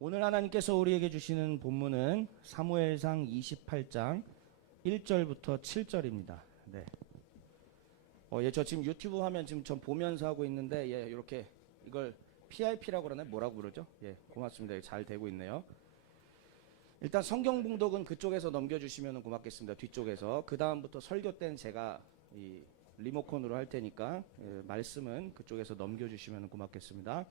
오늘 하나님께서 우리에게 주시는 본문은 사무엘상 28장 1절부터 7절입니다. 네. 저 지금 유튜브 화면 지금 전 보면서 하고 있는데, 이렇게 이걸 PIP라고 그러나요? 뭐라고 부르죠? 고맙습니다. 잘 되고 있네요. 일단 성경 봉독은 그쪽에서 넘겨주시면 고맙겠습니다. 뒤쪽에서. 그 다음부터 설교 때는 제가 이 리모컨으로 할 테니까 말씀은 그쪽에서 넘겨주시면 고맙겠습니다.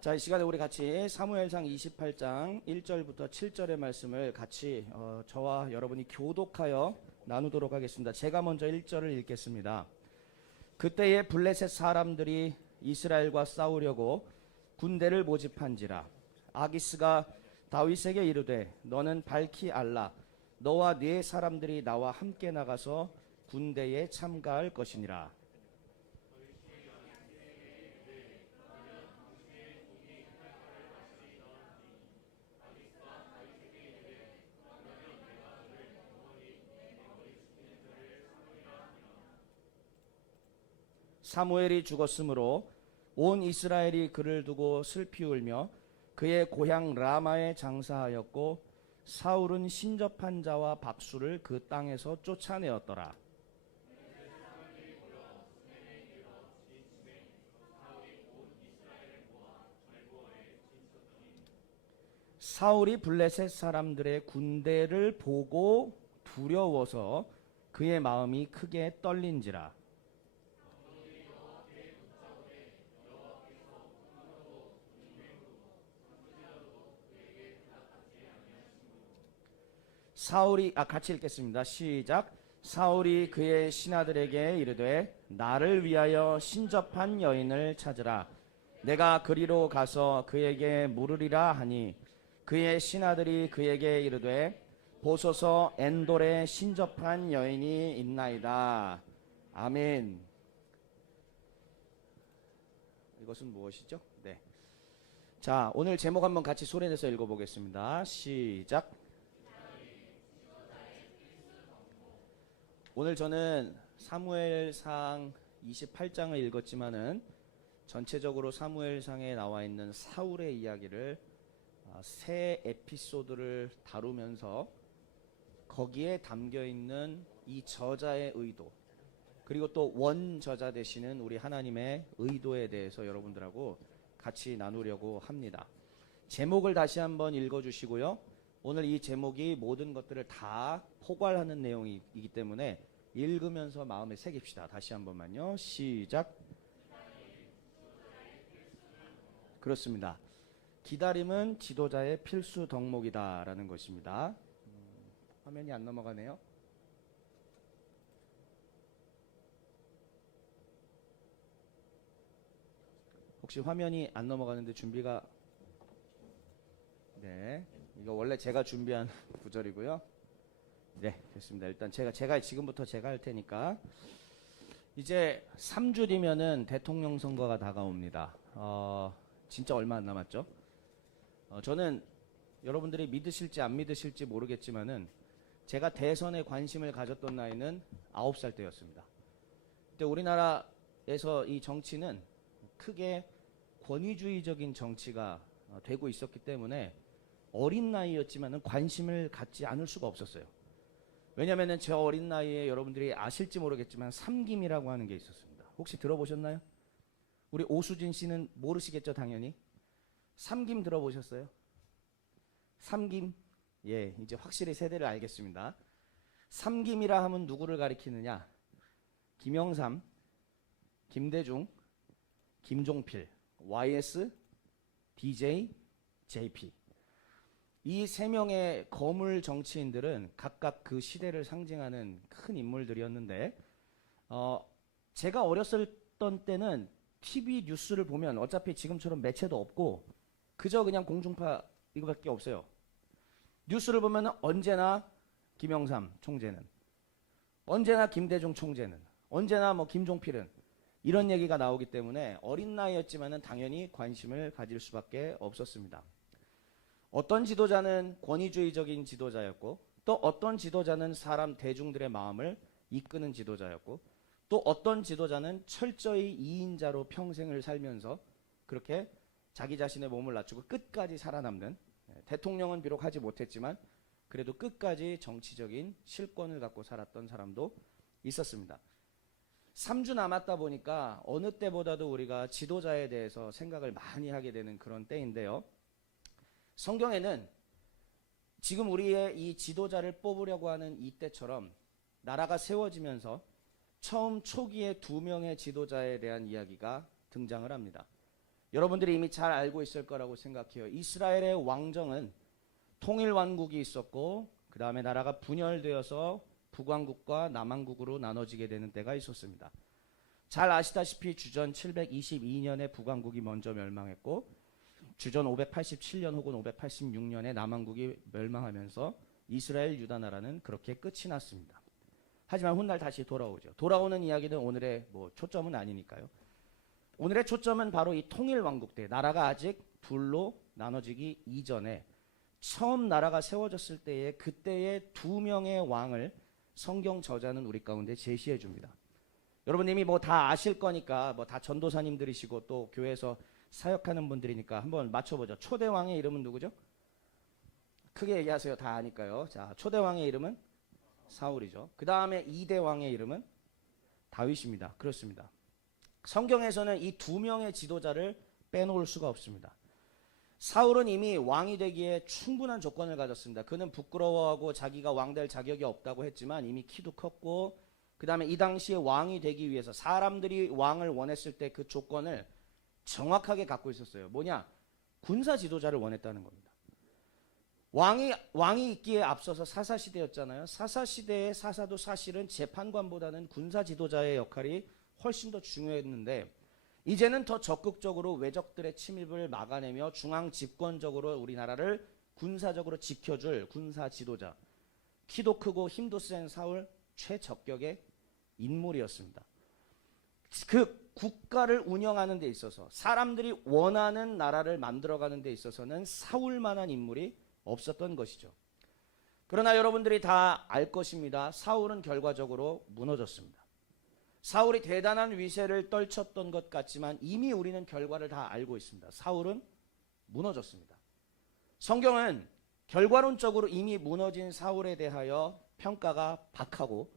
자, 이 시간에 우리 같이 사무엘상 28장 1절부터 7절의 말씀을 같이 저와 여러분이 교독하여 나누도록 하겠습니다. 제가 먼저 1절을 읽겠습니다. 그때에 블레셋 사람들이 이스라엘과 싸우려고 군대를 모집한지라. 아기스가 다윗에게 이르되 너는 밝히 알라. 너와 네 사람들이 나와 함께 나가서 군대에 참가할 것이니라. 사무엘이 죽었으므로 온 이스라엘이 그를 두고 슬피 울며 그의 고향 라마에 장사하였고 사울은 신접한 자와 박수를 그 땅에서 쫓아내었더라. 사울이 블레셋 사람들의 군대를 보고 두려워서 그의 마음이 크게 떨린지라. 사울이 같이 읽겠습니다. 시작. 사울이 그의 신하들에게 이르되 나를 위하여 신접한 여인을 찾으라. 내가 그리로 가서 그에게 물으리라 하니 그의 신하들이 그에게 이르되 보소서 엔돌에 신접한 여인이 있나이다. 아멘. 이것은 무엇이죠? 네. 자, 오늘 제목 한번 같이 소리내서 읽어보겠습니다. 시작. 오늘 저는 사무엘상 28장을 읽었지만은 전체적으로 사무엘상에 나와 있는 사울의 이야기를 세 에피소드를 다루면서 거기에 담겨 있는 이 저자의 의도, 그리고 또 원저자 되시는 우리 하나님의 의도에 대해서 여러분들하고 같이 나누려고 합니다. 제목을 다시 한번 읽어주시고요. 오늘 이 제목이 모든 것들을 다 포괄하는 내용이기 때문에 읽으면서 마음에 새깁시다. 다시 한 번만요. 시작. 그렇습니다. 기다림은 지도자의 필수 덕목이다 라는 것입니다. 화면이 안 넘어가네요. 혹시 화면이 안 넘어가는데 준비가, 네, 이거 원래 제가 준비한 구절이고요. 네, 됐습니다. 일단 제가 지금부터 제가 할 테니까. 이제 3주 뒤면은 대통령 선거가 다가옵니다. 진짜 얼마 안 남았죠? 저는 여러분들이 믿으실지 안 믿으실지 모르겠지만은 제가 대선에 관심을 가졌던 나이는 9살 때였습니다. 그때 우리나라에서 이 정치는 크게 권위주의적인 정치가 되고 있었기 때문에 어린 나이였지만은 관심을 갖지 않을 수가 없었어요. 왜냐면은 저 어린 나이에 여러분들이 아실지 모르겠지만 삼김이라고 하는 게 있었습니다. 혹시 들어보셨나요? 우리 오수진 씨는 모르시겠죠, 당연히. 삼김 들어보셨어요? 삼김? 예, 이제 확실히 세대를 알겠습니다. 삼김이라 하면 누구를 가리키느냐? 김영삼, 김대중, 김종필, YS, DJ, JP. 이 세 명의 거물 정치인들은 각각 그 시대를 상징하는 큰 인물들이었는데, 제가 어렸을 때는 TV 뉴스를 보면 어차피 지금처럼 매체도 없고 그저 그냥 공중파 이거밖에 없어요. 뉴스를 보면 언제나 김영삼 총재는, 언제나 김대중 총재는, 언제나 뭐 김종필은, 이런 얘기가 나오기 때문에 어린 나이였지만은 당연히 관심을 가질 수밖에 없었습니다. 어떤 지도자는 권위주의적인 지도자였고, 또 어떤 지도자는 사람 대중들의 마음을 이끄는 지도자였고, 또 어떤 지도자는 철저히 이인자로 평생을 살면서 그렇게 자기 자신의 몸을 낮추고 끝까지 살아남는, 대통령은 비록 하지 못했지만 그래도 끝까지 정치적인 실권을 갖고 살았던 사람도 있었습니다. 3주 남았다 보니까 어느 때보다도 우리가 지도자에 대해서 생각을 많이 하게 되는 그런 때인데요. 성경에는 지금 우리의 이 지도자를 뽑으려고 하는 이때처럼 나라가 세워지면서 처음 초기에 2명의 지도자에 대한 이야기가 등장을 합니다. 여러분들이 이미 잘 알고 있을 거라고 생각해요. 이스라엘의 왕정은 통일왕국이 있었고 그 다음에 나라가 분열되어서 북왕국과 남왕국으로 나눠지게 되는 때가 있었습니다. 잘 아시다시피 주전 722년에 북왕국이 먼저 멸망했고 주전 587년 혹은 586년에 남왕국이 멸망하면서 이스라엘 유다 나라는 그렇게 끝이 났습니다. 하지만 훗날 다시 돌아오죠. 돌아오는 이야기는 오늘의 초점은 아니니까요. 오늘의 초점은 바로 이 통일왕국 때, 나라가 아직 둘로 나눠지기 이전에 처음 나라가 세워졌을 때에 그때의 2명의 왕을 성경 저자는 우리 가운데 제시해 줍니다. 여러분 이미 다 아실 거니까 다 전도사님들이시고 또 교회에서 사역하는 분들이니까 한번 맞춰보죠. 초대 왕의 이름은 누구죠? 크게 얘기하세요. 다 아니까요. 자, 초대 왕의 이름은 사울이죠. 그 다음에 2대 왕의 이름은 다윗입니다. 그렇습니다. 성경에서는 이 2명의 지도자를 빼놓을 수가 없습니다. 사울은 이미 왕이 되기에 충분한 조건을 가졌습니다. 그는 부끄러워하고 자기가 왕 될 자격이 없다고 했지만 이미 키도 컸고 그 다음에 이 당시에 왕이 되기 위해서 사람들이 왕을 원했을 때 그 조건을 정확하게 갖고 있었어요. 뭐냐? 군사 지도자를 원했다는 겁니다. 왕이 있기에 앞서서 사사시대였잖아요. 사사시대의 사사도 사실은 재판관보다는 군사 지도자의 역할이 훨씬 더 중요했는데 이제는 더 적극적으로 외적들의 침입을 막아내며 중앙 집권적으로 우리나라를 군사적으로 지켜줄 군사 지도자, 키도 크고 힘도 센 사울 최적격의 인물이었습니다. 그 국가를 운영하는 데 있어서 사람들이 원하는 나라를 만들어가는 데 있어서는 사울만한 인물이 없었던 것이죠. 그러나 여러분들이 다 알 것입니다. 사울은 결과적으로 무너졌습니다. 사울이 대단한 위세를 떨쳤던 것 같지만 이미 우리는 결과를 다 알고 있습니다. 사울은 무너졌습니다. 성경은 결과론적으로 이미 무너진 사울에 대하여 평가가 박하고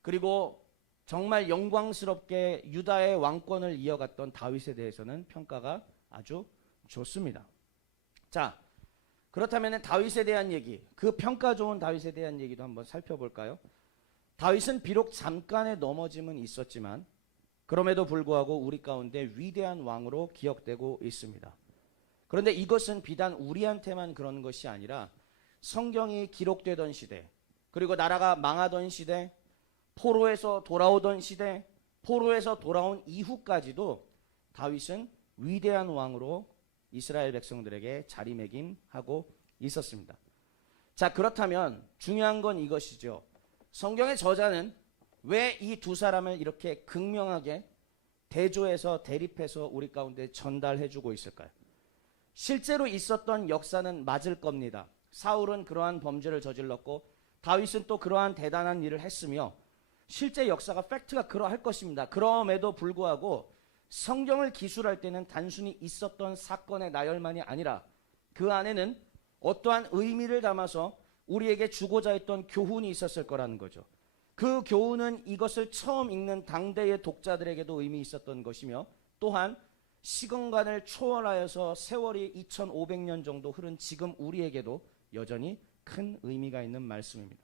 그리고 정말 영광스럽게 유다의 왕권을 이어갔던 다윗에 대해서는 평가가 아주 좋습니다. 자, 그렇다면 다윗에 대한 얘기, 그 평가 좋은 다윗에 대한 얘기도 한번 살펴볼까요? 다윗은 비록 잠깐의 넘어짐은 있었지만 그럼에도 불구하고 우리 가운데 위대한 왕으로 기억되고 있습니다. 그런데 이것은 비단 우리한테만 그런 것이 아니라 성경이 기록되던 시대, 그리고 나라가 망하던 시대, 포로에서 돌아오던 시대, 포로에서 돌아온 이후까지도 다윗은 위대한 왕으로 이스라엘 백성들에게 자리매김하고 있었습니다. 자, 그렇다면 중요한 건 이것이죠. 성경의 저자는 왜 이 두 사람을 이렇게 극명하게 대조해서 대립해서 우리 가운데 전달해주고 있을까요? 실제로 있었던 역사는 맞을 겁니다. 사울은 그러한 범죄를 저질렀고 다윗은 또 그러한 대단한 일을 했으며 실제 역사가 팩트가 그러할 것입니다. 그럼에도 불구하고 성경을 기술할 때는 단순히 있었던 사건의 나열만이 아니라 그 안에는 어떠한 의미를 담아서 우리에게 주고자 했던 교훈이 있었을 거라는 거죠. 그 교훈은 이것을 처음 읽는 당대의 독자들에게도 의미 있었던 것이며 또한 시간관을 초월하여서 세월이 2500년 정도 흐른 지금 우리에게도 여전히 큰 의미가 있는 말씀입니다.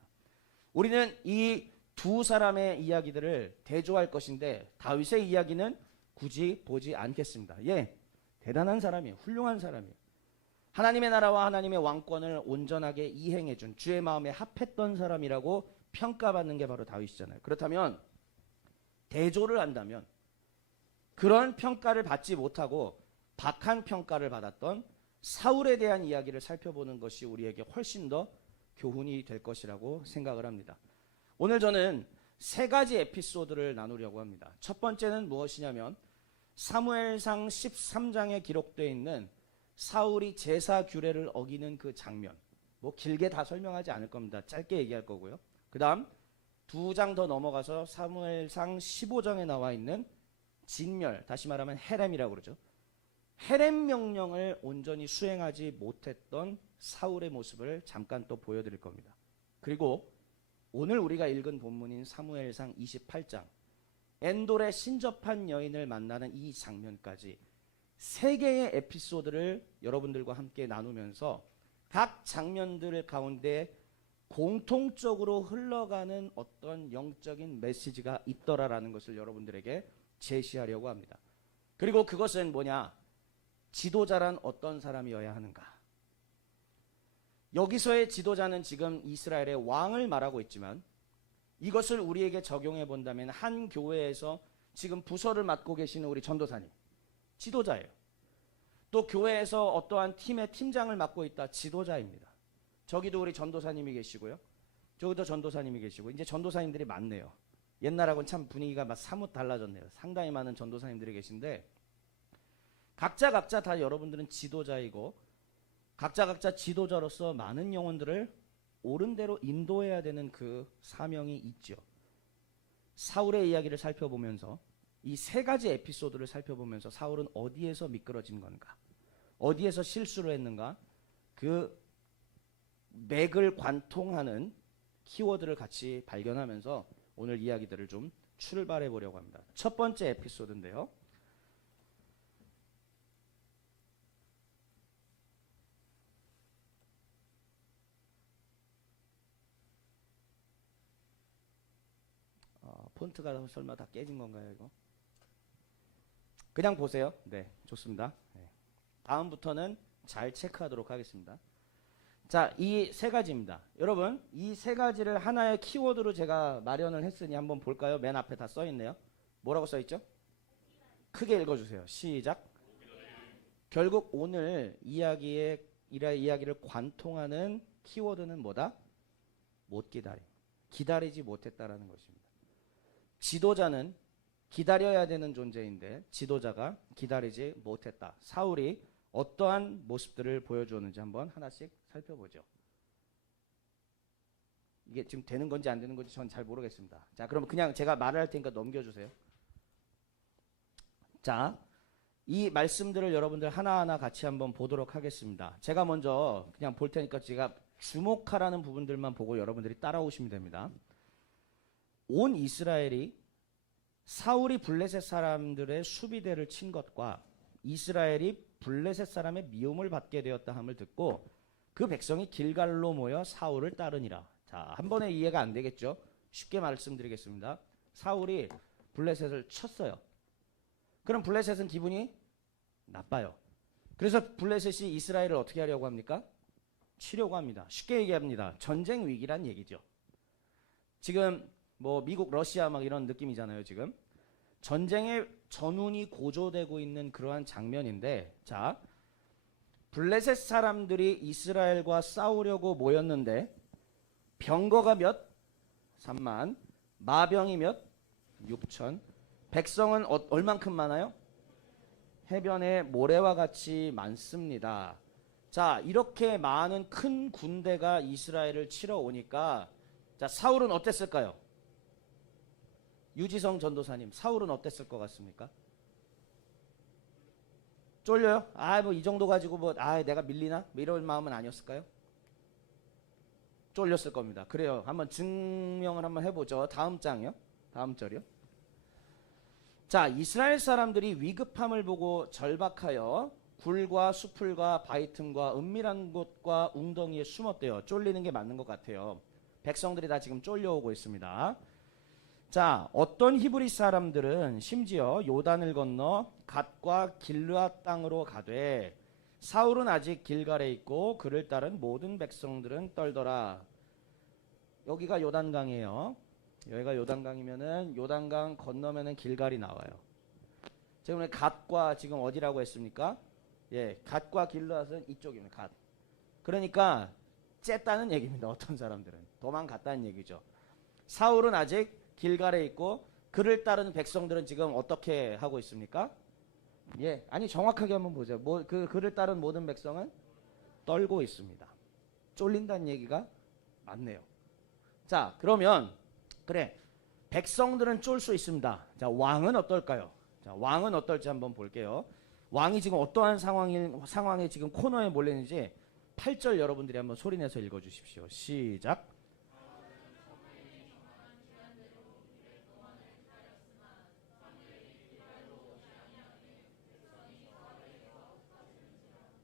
우리는 이 두 사람의 이야기들을 대조할 것인데 다윗의 이야기는 굳이 보지 않겠습니다. 대단한 사람이에요. 훌륭한 사람이에요. 하나님의 나라와 하나님의 왕권을 온전하게 이행해준 주의 마음에 합했던 사람이라고 평가받는 게 바로 다윗이잖아요. 그렇다면 대조를 한다면 그런 평가를 받지 못하고 박한 평가를 받았던 사울에 대한 이야기를 살펴보는 것이 우리에게 훨씬 더 교훈이 될 것이라고 생각을 합니다. 오늘 저는 세 가지 에피소드를 나누려고 합니다. 첫 번째는 무엇이냐면 사무엘상 13장에 기록되어 있는 사울이 제사 규례를 어기는 그 장면. 길게 다 설명하지 않을 겁니다. 짧게 얘기할 거고요. 그 다음 2장 더 넘어가서 사무엘상 15장에 나와 있는 진멸, 다시 말하면 헤렘이라고 그러죠. 헤렘 명령을 온전히 수행하지 못했던 사울의 모습을 잠깐 또 보여드릴 겁니다. 그리고 오늘 우리가 읽은 본문인 사무엘상 28장 엔돌의 신접한 여인을 만나는 이 장면까지 세 개의 에피소드를 여러분들과 함께 나누면서 각 장면들 가운데 공통적으로 흘러가는 어떤 영적인 메시지가 있더라라는 것을 여러분들에게 제시하려고 합니다. 그리고 그것은 뭐냐? 지도자란 어떤 사람이어야 하는가? 여기서의 지도자는 지금 이스라엘의 왕을 말하고 있지만 이것을 우리에게 적용해 본다면 한 교회에서 지금 부서를 맡고 계시는 우리 전도사님, 지도자예요. 또 교회에서 어떠한 팀의 팀장을 맡고 있다, 지도자입니다. 저기도 우리 전도사님이 계시고요. 저기도 전도사님이 계시고 이제 전도사님들이 많네요. 옛날하고는 참 분위기가 막 사뭇 달라졌네요. 상당히 많은 전도사님들이 계신데 각자 다 여러분들은 지도자이고 각자 지도자로서 많은 영혼들을 옳은 대로 인도해야 되는 그 사명이 있죠. 사울의 이야기를 살펴보면서 이 세 가지 에피소드를 살펴보면서 사울은 어디에서 미끄러진 건가? 어디에서 실수를 했는가? 그 맥을 관통하는 키워드를 같이 발견하면서 오늘 이야기들을 좀 출발해 보려고 합니다. 첫 번째 에피소드인데요. 폰트가 설마 다 깨진 건가요, 이거? 그냥 보세요. 네, 좋습니다. 네. 다음부터는 잘 체크하도록 하겠습니다. 자, 이 세 가지입니다. 여러분, 이 세 가지를 하나의 키워드로 제가 마련을 했으니 한번 볼까요? 맨 앞에 다 써 있네요. 뭐라고 써 있죠? 크게 읽어주세요. 시작. 결국 오늘 이야기를 관통하는 키워드는 뭐다? 못 기다림. 기다리지 못했다라는 것입니다. 지도자는 기다려야 되는 존재인데 지도자가 기다리지 못했다. 사울이 어떠한 모습들을 보여주었는지 한번 하나씩 살펴보죠. 이게 지금 되는 건지 안 되는 건지 전 잘 모르겠습니다. 자, 그럼 그냥 제가 말을 할 테니까 넘겨주세요. 자, 이 말씀들을 여러분들 하나하나 같이 한번 보도록 하겠습니다. 제가 먼저 그냥 볼 테니까 제가 주목하라는 부분들만 보고 여러분들이 따라오시면 됩니다. 온 이스라엘이 사울이 블레셋 사람들의 수비대를 친 것과 이스라엘이 블레셋 사람의 미움을 받게 되었다 함을 듣고 그 백성이 길갈로 모여 사울을 따르니라. 자, 한 번에 이해가 안 되겠죠? 쉽게 말씀드리겠습니다. 사울이 블레셋을 쳤어요. 그럼 블레셋은 기분이 나빠요. 그래서 블레셋이 이스라엘을 어떻게 하려고 합니까? 치려고 합니다. 쉽게 얘기합니다. 전쟁 위기란 얘기죠. 지금 뭐 미국, 러시아 막 이런 느낌이잖아요. 지금 전쟁의 전운이 고조되고 있는 그러한 장면인데, 자, 블레셋 사람들이 이스라엘과 싸우려고 모였는데 병거가 몇? 3만, 마병이 몇? 6천. 백성은 얼만큼 많아요? 해변의 모래와 같이 많습니다. 자, 이렇게 많은 큰 군대가 이스라엘을 치러 오니까 자, 사울은 어땠을까요? 유지성 전도사님, 사울은 어땠을 것 같습니까? 쫄려요? 뭐 이 정도 가지고 내가 밀리나? 뭐 이런 마음은 아니었을까요? 쫄렸을 겁니다. 그래요. 한번 증명을 한번 해보죠. 다음 장이요. 다음 절이요. 자, 이스라엘 사람들이 위급함을 보고 절박하여 굴과 수풀과 바위 틈과 은밀한 곳과 웅덩이에 숨었대요. 쫄리는 게 맞는 것 같아요. 백성들이 다 지금 쫄려오고 있습니다. 자, 어떤 히브리 사람들은 심지어 요단을 건너 갓과 길르앗 땅으로 가되 사울은 아직 길갈에 있고 그를 따른 모든 백성들은 떨더라. 여기가 요단강이에요. 여기가 요단강이면은 요단강 건너면은 길갈이 나와요. 지금 갓과 지금 어디라고 했습니까? 예, 갓과 길르앗은 이쪽입니다. 갓. 그러니까 쬐다는 얘기입니다. 어떤 사람들은 도망갔다는 얘기죠. 사울은 아직 길갈에 있고 그를 따르는 백성들은 지금 어떻게 하고 있습니까? 예, 아니 정확하게 한번 보죠. 그를 따른 모든 백성은 떨고 있습니다. 쫄린다는 얘기가 맞네요. 자, 그러면 그래, 백성들은 쫄 수 있습니다. 자, 왕은 어떨까요? 자, 왕은 어떨지 한번 볼게요. 왕이 지금 어떠한 상황에 지금 코너에 몰렸는지 8절 여러분들이 한번 소리내서 읽어주십시오. 시작.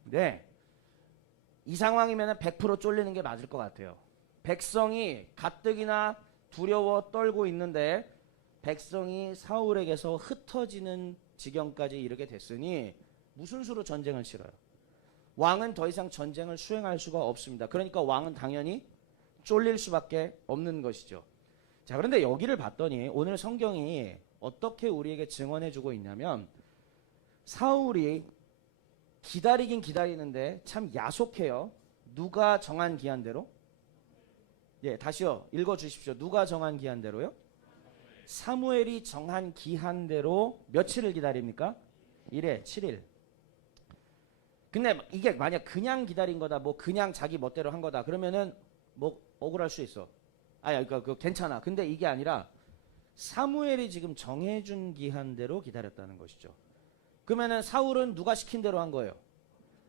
네, 이 상황이면 100% 쫄리는 게 맞을 것 같아요. 백성이 가뜩이나 두려워 떨고 있는데 백성이 사울에게서 흩어지는 지경까지 이르게 됐으니 무슨 수로 전쟁을 치러요? 왕은 더 이상 전쟁을 수행할 수가 없습니다. 그러니까 왕은 당연히 쫄릴 수밖에 없는 것이죠. 자, 그런데 여기를 봤더니 오늘 성경이 어떻게 우리에게 증언해주고 있냐면 사울이 기다리긴 기다리는데 참 야속해요. 누가 정한 기한대로? 예, 다시요. 읽어주십시오. 누가 정한 기한대로요? 사무엘이 정한 기한대로 며칠을 기다립니까? 1회 7일. 근데 이게 만약 그냥 기다린 거다, 뭐 그냥 자기 멋대로 한 거다, 그러면은 뭐 억울할 수 있어. 그러니까 괜찮아. 근데 이게 아니라 사무엘이 지금 정해준 기한대로 기다렸다는 것이죠. 그러면은 사울은 누가 시킨 대로 한 거예요?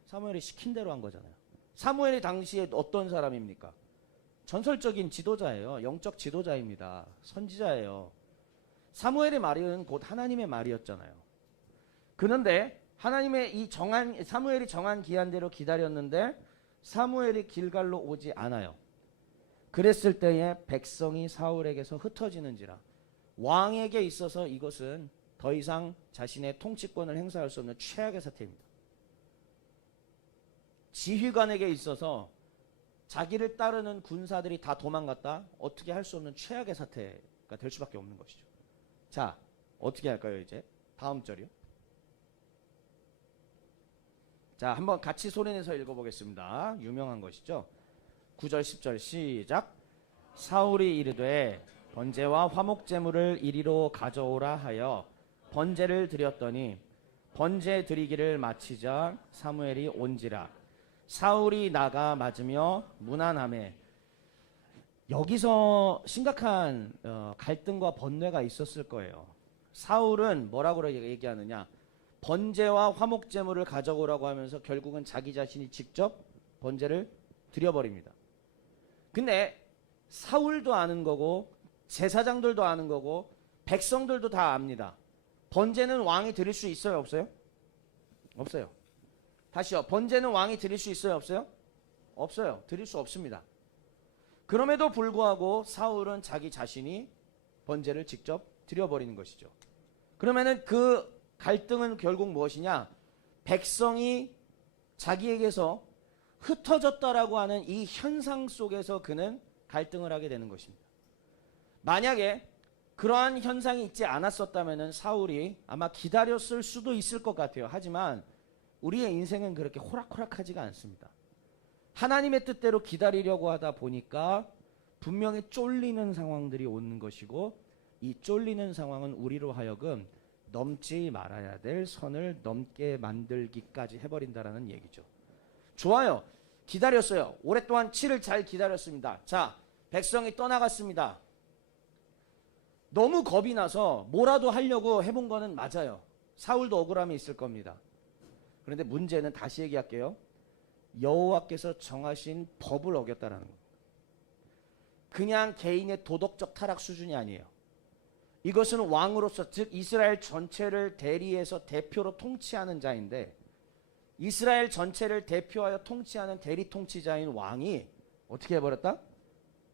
사무엘이 시킨 대로 한 거잖아요. 사무엘이 당시에 어떤 사람입니까? 전설적인 지도자예요. 영적 지도자입니다. 선지자예요. 사무엘의 말은 곧 하나님의 말이었잖아요. 그런데 사무엘이 정한 기한대로 기다렸는데 사무엘이 길갈로 오지 않아요. 그랬을 때에 백성이 사울에게서 흩어지는지라 왕에게 있어서 이것은 더 이상 자신의 통치권을 행사할 수 없는 최악의 사태입니다. 지휘관에게 있어서 자기를 따르는 군사들이 다 도망갔다 어떻게 할 수 없는 최악의 사태가 될 수밖에 없는 것이죠. 자, 어떻게 할까요? 이제 다음 절이요. 자, 한번 같이 소리내서 읽어보겠습니다. 유명한 것이죠. 9절 10절 시작. 사울이 이르되 번제와 화목제물을 이리로 가져오라 하여 번제를 드렸더니 번제 드리기를 마치자 사무엘이 온지라. 사울이 나가 맞으며 무난함에. 여기서 심각한 갈등과 번뇌가 있었을 거예요. 사울은 뭐라고 얘기하느냐, 번제와 화목제물을 가져오라고 하면서 결국은 자기 자신이 직접 번제를 드려버립니다. 근데 사울도 아는 거고 제사장들도 아는 거고 백성들도 다 압니다. 번제는 왕이 드릴 수 있어요, 없어요? 없어요. 다시요. 번제는 왕이 드릴 수 있어요, 없어요? 없어요. 드릴 수 없습니다. 그럼에도 불구하고 사울은 자기 자신이 번제를 직접 드려버리는 것이죠. 그러면은 그 갈등은 결국 무엇이냐? 백성이 자기에게서 흩어졌다라고 하는 이 현상 속에서 그는 갈등을 하게 되는 것입니다. 만약에 그러한 현상이 있지 않았었다면 사울이 아마 기다렸을 수도 있을 것 같아요. 하지만 우리의 인생은 그렇게 호락호락하지가 않습니다. 하나님의 뜻대로 기다리려고 하다 보니까 분명히 쫄리는 상황들이 오는 것이고 이 쫄리는 상황은 우리로 하여금 넘지 말아야 될 선을 넘게 만들기까지 해버린다라는 얘기죠. 좋아요. 기다렸어요. 오랫동안 7일 잘 기다렸습니다. 자, 백성이 떠나갔습니다. 너무 겁이 나서 뭐라도 하려고 해본 거는 맞아요. 사울도 억울함이 있을 겁니다. 그런데 문제는 다시 얘기할게요. 여호와께서 정하신 법을 어겼다라는 겁니다. 그냥 개인의 도덕적 타락 수준이 아니에요. 이것은 왕으로서, 즉 이스라엘 전체를 대리해서 대표로 통치하는 자인데 이스라엘 전체를 대표하여 통치하는 대리 통치자인 왕이 어떻게 해버렸다?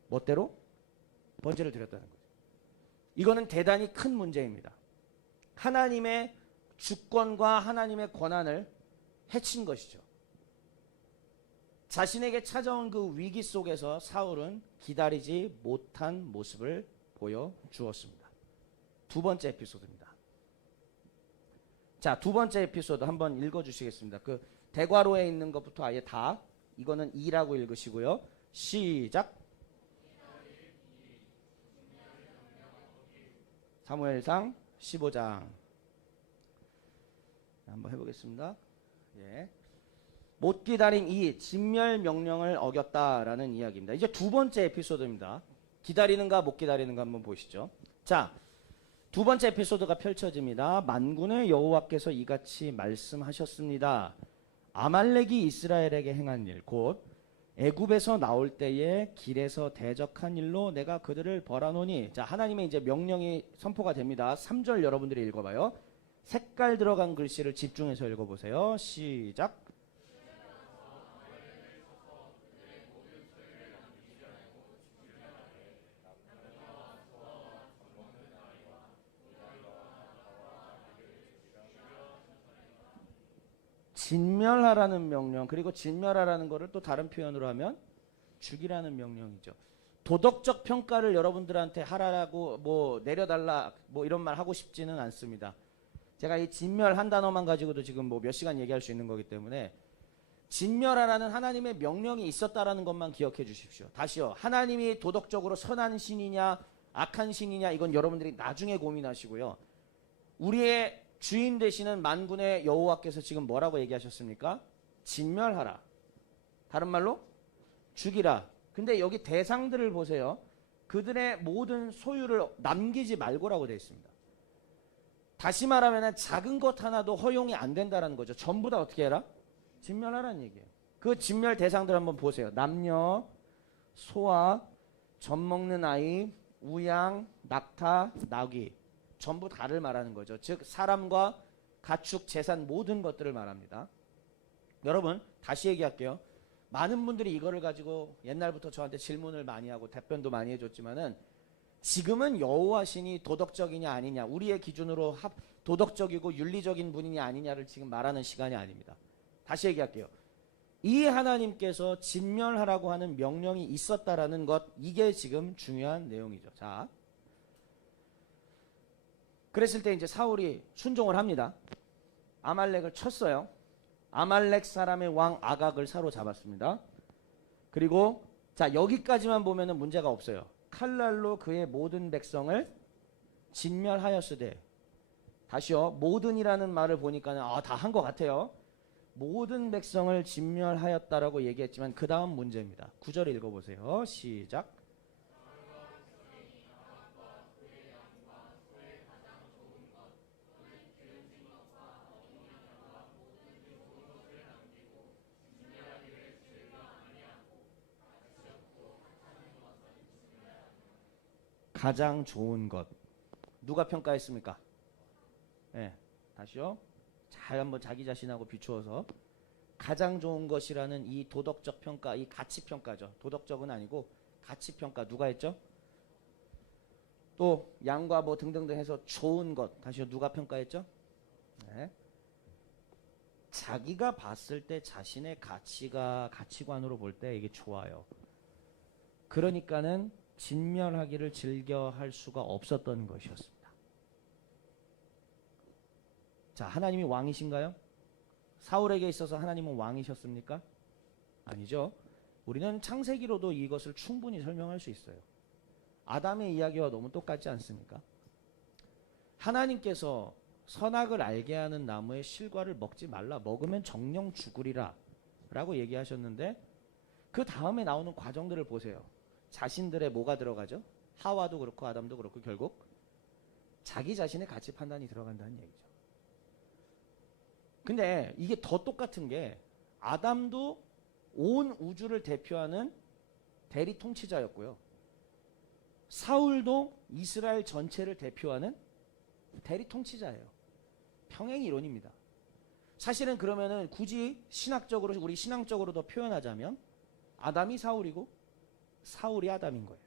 멋대로 번제를 드렸다는 거죠. 이거는 대단히 큰 문제입니다. 하나님의 주권과 하나님의 권한을 해친 것이죠. 자신에게 찾아온 그 위기 속에서 사울은 기다리지 못한 모습을 보여주었습니다. 두 번째 에피소드입니다. 자, 두 번째 에피소드 한번 읽어주시겠습니다. 그 대괄호에 있는 것부터 아예 다, 이거는 2라고 읽으시고요. 시작. 사무엘상 15장 한번 해보겠습니다. 예. 못 기다린 이 진멸 명령을 어겼다라는 이야기입니다. 이제 두 번째 에피소드입니다. 기다리는가 못 기다리는가 한번 보시죠. 자, 두 번째 에피소드가 펼쳐집니다. 만군의 여호와께서 이같이 말씀하셨습니다. 아말렉이 이스라엘에게 행한 일, 곧 애굽에서 나올 때에 길에서 대적한 일로 내가 그들을 벌하노니. 자, 하나님의 이제 명령이 선포가 됩니다. 3절 여러분들이 읽어봐요. 색깔 들어간 글씨를 집중해서 읽어보세요. 시작. 진멸하라는 명령, 그리고 진멸하라는 거를 또 다른 표현으로 하면 죽이라는 명령이죠. 도덕적 평가를 여러분들한테 하라고 뭐 내려달라 뭐 이런 말 하고 싶지는 않습니다. 제가 이 진멸 한 단어만 가지고도 지금 뭐 몇 시간 얘기할 수 있는 거기 때문에 진멸하라는 하나님의 명령이 있었다라는 것만 기억해 주십시오. 다시요. 하나님이 도덕적으로 선한 신이냐 악한 신이냐 이건 여러분들이 나중에 고민하시고요. 우리의 주인 되시는 만군의 여호와께서 지금 뭐라고 얘기하셨습니까? 진멸하라. 다른 말로 죽이라. 근데 여기 대상들을 보세요. 그들의 모든 소유를 남기지 말고라고 되어 있습니다. 다시 말하면 작은 것 하나도 허용이 안 된다는 거죠. 전부 다 어떻게 해라? 진멸하라는 얘기예요. 그 진멸 대상들 한번 보세요. 남녀, 소아, 젖 먹는 아이, 우양, 낙타, 나귀. 전부 다를 말하는 거죠. 즉 사람과 가축, 재산 모든 것들을 말합니다. 여러분 다시 얘기할게요. 많은 분들이 이거를 가지고 옛날부터 저한테 질문을 많이 하고 답변도 많이 해줬지만은 지금은 여호와 신이 도덕적이냐 아니냐 우리의 기준으로 도덕적이고 윤리적인 분이냐 아니냐를 지금 말하는 시간이 아닙니다. 다시 얘기할게요. 이 하나님께서 진멸하라고 하는 명령이 있었다라는 것 이게 지금 중요한 내용이죠. 자, 그랬을 때 이제 사울이 순종을 합니다. 아말렉을 쳤어요. 아말렉 사람의 왕 아각을 사로잡았습니다. 그리고 자 여기까지만 보면은 문제가 없어요. 칼날로 그의 모든 백성을 진멸하였으되. 다시요. 모든이라는 말을 보니까는 다 한 것 같아요. 모든 백성을 진멸하였다라고 얘기했지만 그 다음 문제입니다. 9절 읽어보세요. 시작. 가장 좋은 것. 누가 평가했습니까? 네, 다시요. 잘 한번 자기 자신하고 비추어서 가장 좋은 것이라는 이 도덕적 평가, 이 가치 평가죠. 도덕적은 아니고 가치 평가 누가 했죠? 또 양과 뭐 등등등 해서 좋은 것. 다시요. 누가 평가했죠? 네. 자기가 봤을 때 자신의 가치관으로 볼 때 이게 좋아요. 그러니까는 진멸하기를 즐겨 할 수가 없었던 것이었습니다. 자, 하나님이 왕이신가요? 사울에게 있어서 하나님은 왕이셨습니까? 아니죠. 우리는 창세기로도 이것을 충분히 설명할 수 있어요. 아담의 이야기와 너무 똑같지 않습니까? 하나님께서 선악을 알게 하는 나무의 실과를 먹지 말라. 먹으면 정령 죽으리라 라고 얘기하셨는데 그 다음에 나오는 과정들을 보세요. 자신들의 뭐가 들어가죠? 하와도 그렇고 아담도 그렇고 결국 자기 자신의 가치 판단이 들어간다는 얘기죠. 근데 이게 더 똑같은 게 아담도 온 우주를 대표하는 대리 통치자였고요. 사울도 이스라엘 전체를 대표하는 대리 통치자예요. 평행 이론입니다. 사실은 그러면은 굳이 신학적으로 우리 신앙적으로 더 표현하자면 아담이 사울이고 사울이 아담인 거예요.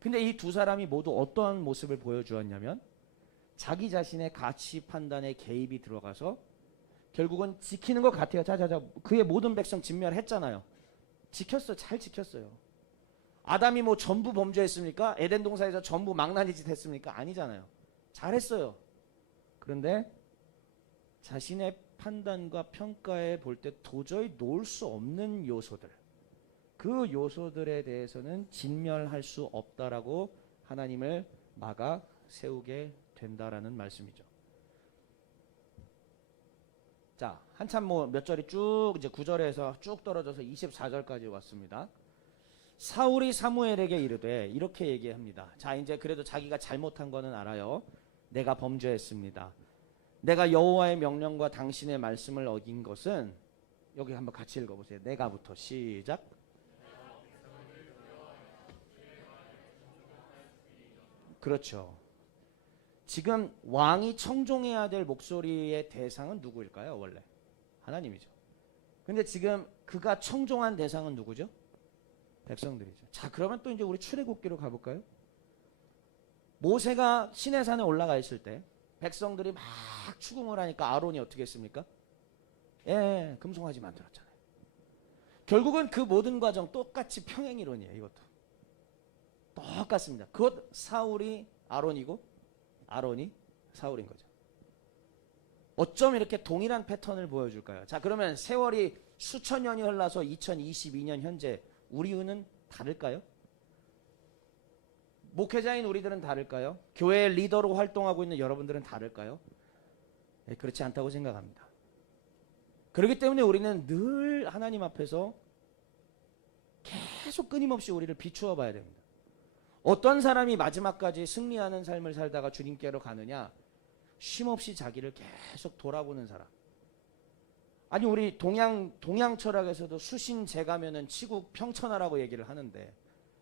근데 이 두 사람이 모두 어떠한 모습을 보여주었냐면 자기 자신의 가치 판단에 개입이 들어가서 결국은 지키는 것 같아요. 자자자 그의 모든 백성 진멸했잖아요. 지켰어요. 잘 지켰어요. 아담이 뭐 전부 범죄했습니까? 에덴 동산에서 전부 망나니 짓 했습니까? 아니잖아요. 잘했어요. 그런데 자신의 판단과 평가에 볼 때 도저히 놓을 수 없는 요소들, 그 요소들에 대해서는 진멸할 수 없다라고 하나님을 막아 세우게 된다라는 말씀이죠. 자, 한참 뭐 몇 절이 쭉 이제 9절에서 쭉 떨어져서 24절까지 왔습니다. 사울이 사무엘에게 이르되 이렇게 얘기합니다. 자, 이제 그래도 자기가 잘못한 거는 알아요. 내가 범죄했습니다. 내가 여호와의 명령과 당신의 말씀을 어긴 것은, 여기 한번 같이 읽어보세요. 내가부터 시작. 그렇죠. 지금 왕이 청종해야 될 목소리의 대상은 누구일까요? 원래 하나님이죠. 근데 지금 그가 청종한 대상은 누구죠? 백성들이죠. 자, 그러면 또 이제 우리 출애굽기로 가볼까요? 모세가 시내산에 올라가 있을 때 백성들이 막 추궁을 하니까 아론이 어떻게 했습니까? 금송아지 만들었잖아요. 결국은 그 모든 과정 똑같이 평행이론이에요. 이것도 똑같습니다. 그것 사울이 아론이고 아론이 사울인 거죠. 어쩜 이렇게 동일한 패턴을 보여줄까요? 자, 그러면 세월이 수천 년이 흘러서 2022년 현재 우리는 다를까요? 목회자인 우리들은 다를까요? 교회 리더로 활동하고 있는 여러분들은 다를까요? 네, 그렇지 않다고 생각합니다. 그렇기 때문에 우리는 늘 하나님 앞에서 계속 끊임없이 우리를 비추어 봐야 됩니다. 어떤 사람이 마지막까지 승리하는 삶을 살다가 주님께로 가느냐? 쉼없이 자기를 계속 돌아보는 사람. 아니, 우리 동양 철학에서도 수신 제가면은 치국 평천하라고 얘기를 하는데,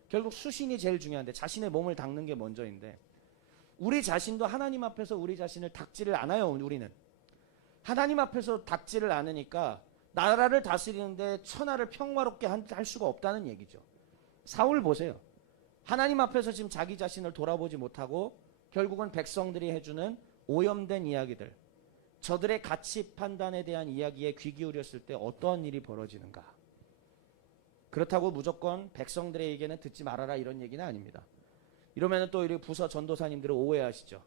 결국 수신이 제일 중요한데 자신의 몸을 닦는 게 먼저인데, 우리 자신도 하나님 앞에서 우리 자신을 닦지를 않아요. 우리는 하나님 앞에서 닦지를 않으니까 나라를 다스리는데 천하를 평화롭게 할 수가 없다는 얘기죠. 사울 보세요. 하나님 앞에서 지금 자기 자신을 돌아보지 못하고 결국은 백성들이 해주는 오염된 이야기들, 저들의 가치 판단에 대한 이야기에 귀 기울였을 때 어떤 일이 벌어지는가. 그렇다고 무조건 백성들의 얘기는 듣지 말아라 이런 얘기는 아닙니다. 이러면 또 우리 부서 전도사님들은 오해하시죠.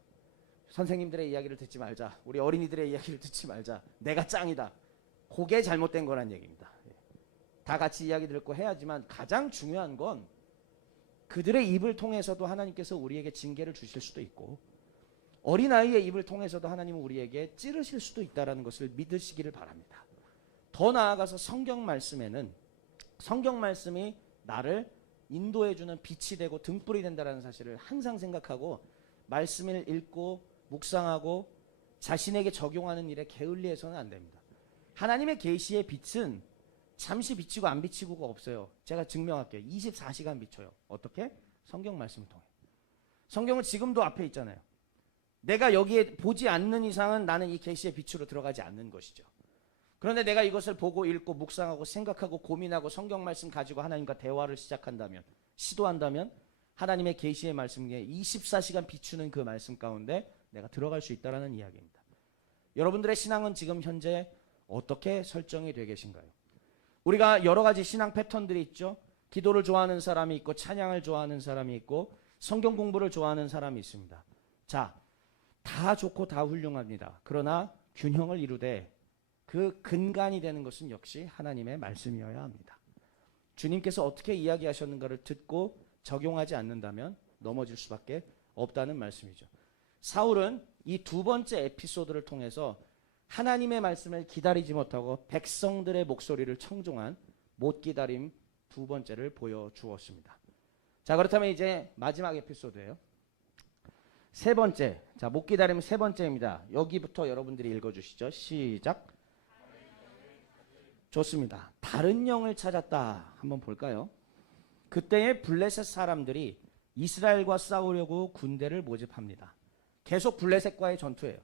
선생님들의 이야기를 듣지 말자, 우리 어린이들의 이야기를 듣지 말자, 내가 짱이다. 그게 잘못된 거란 얘기입니다. 다 같이 이야기 듣고 해야지만 가장 중요한 건 그들의 입을 통해서도 하나님께서 우리에게 징계를 주실 수도 있고, 어린아이의 입을 통해서도 하나님은 우리에게 찌르실 수도 있다는 것을 믿으시기를 바랍니다. 더 나아가서 성경 말씀에는 성경 말씀이 나를 인도해주는 빛이 되고 등불이 된다는 사실을 항상 생각하고 말씀을 읽고 묵상하고 자신에게 적용하는 일에 게을리해서는 안 됩니다. 하나님의 계시의 빛은 잠시 비치고 안 비치고가 없어요. 제가 증명할게요. 24시간 비춰요. 어떻게? 성경 말씀을 통해. 성경은 지금도 앞에 있잖아요. 내가 여기에 보지 않는 이상은 나는 이 계시의 빛으로 들어가지 않는 것이죠. 그런데 내가 이것을 보고 읽고 묵상하고 생각하고 고민하고 성경 말씀 가지고 하나님과 대화를 시작한다면, 시도한다면 하나님의 계시의 말씀에 24시간 비추는 그 말씀 가운데 내가 들어갈 수 있다는 이야기입니다. 여러분들의 신앙은 지금 현재 어떻게 설정이 되어 계신가요? 우리가 여러 가지 신앙 패턴들이 있죠. 기도를 좋아하는 사람이 있고 찬양을 좋아하는 사람이 있고 성경 공부를 좋아하는 사람이 있습니다. 자, 다 좋고 다 훌륭합니다. 그러나 균형을 이루되 그 근간이 되는 것은 역시 하나님의 말씀이어야 합니다. 주님께서 어떻게 이야기하셨는가를 듣고 적용하지 않는다면 넘어질 수밖에 없다는 말씀이죠. 사울은 이 두 번째 에피소드를 통해서 하나님의 말씀을 기다리지 못하고 백성들의 목소리를 청종한 못 기다림 두 번째를 보여주었습니다. 자, 그렇다면 이제 마지막 에피소드예요. 세 번째. 자, 못 기다림 세 번째입니다. 여기부터 여러분들이 읽어주시죠. 시작. 좋습니다. 다른 영을 찾았다. 한번 볼까요? 그때의 블레셋 사람들이 이스라엘과 싸우려고 군대를 모집합니다. 계속 블레셋과의 전투예요.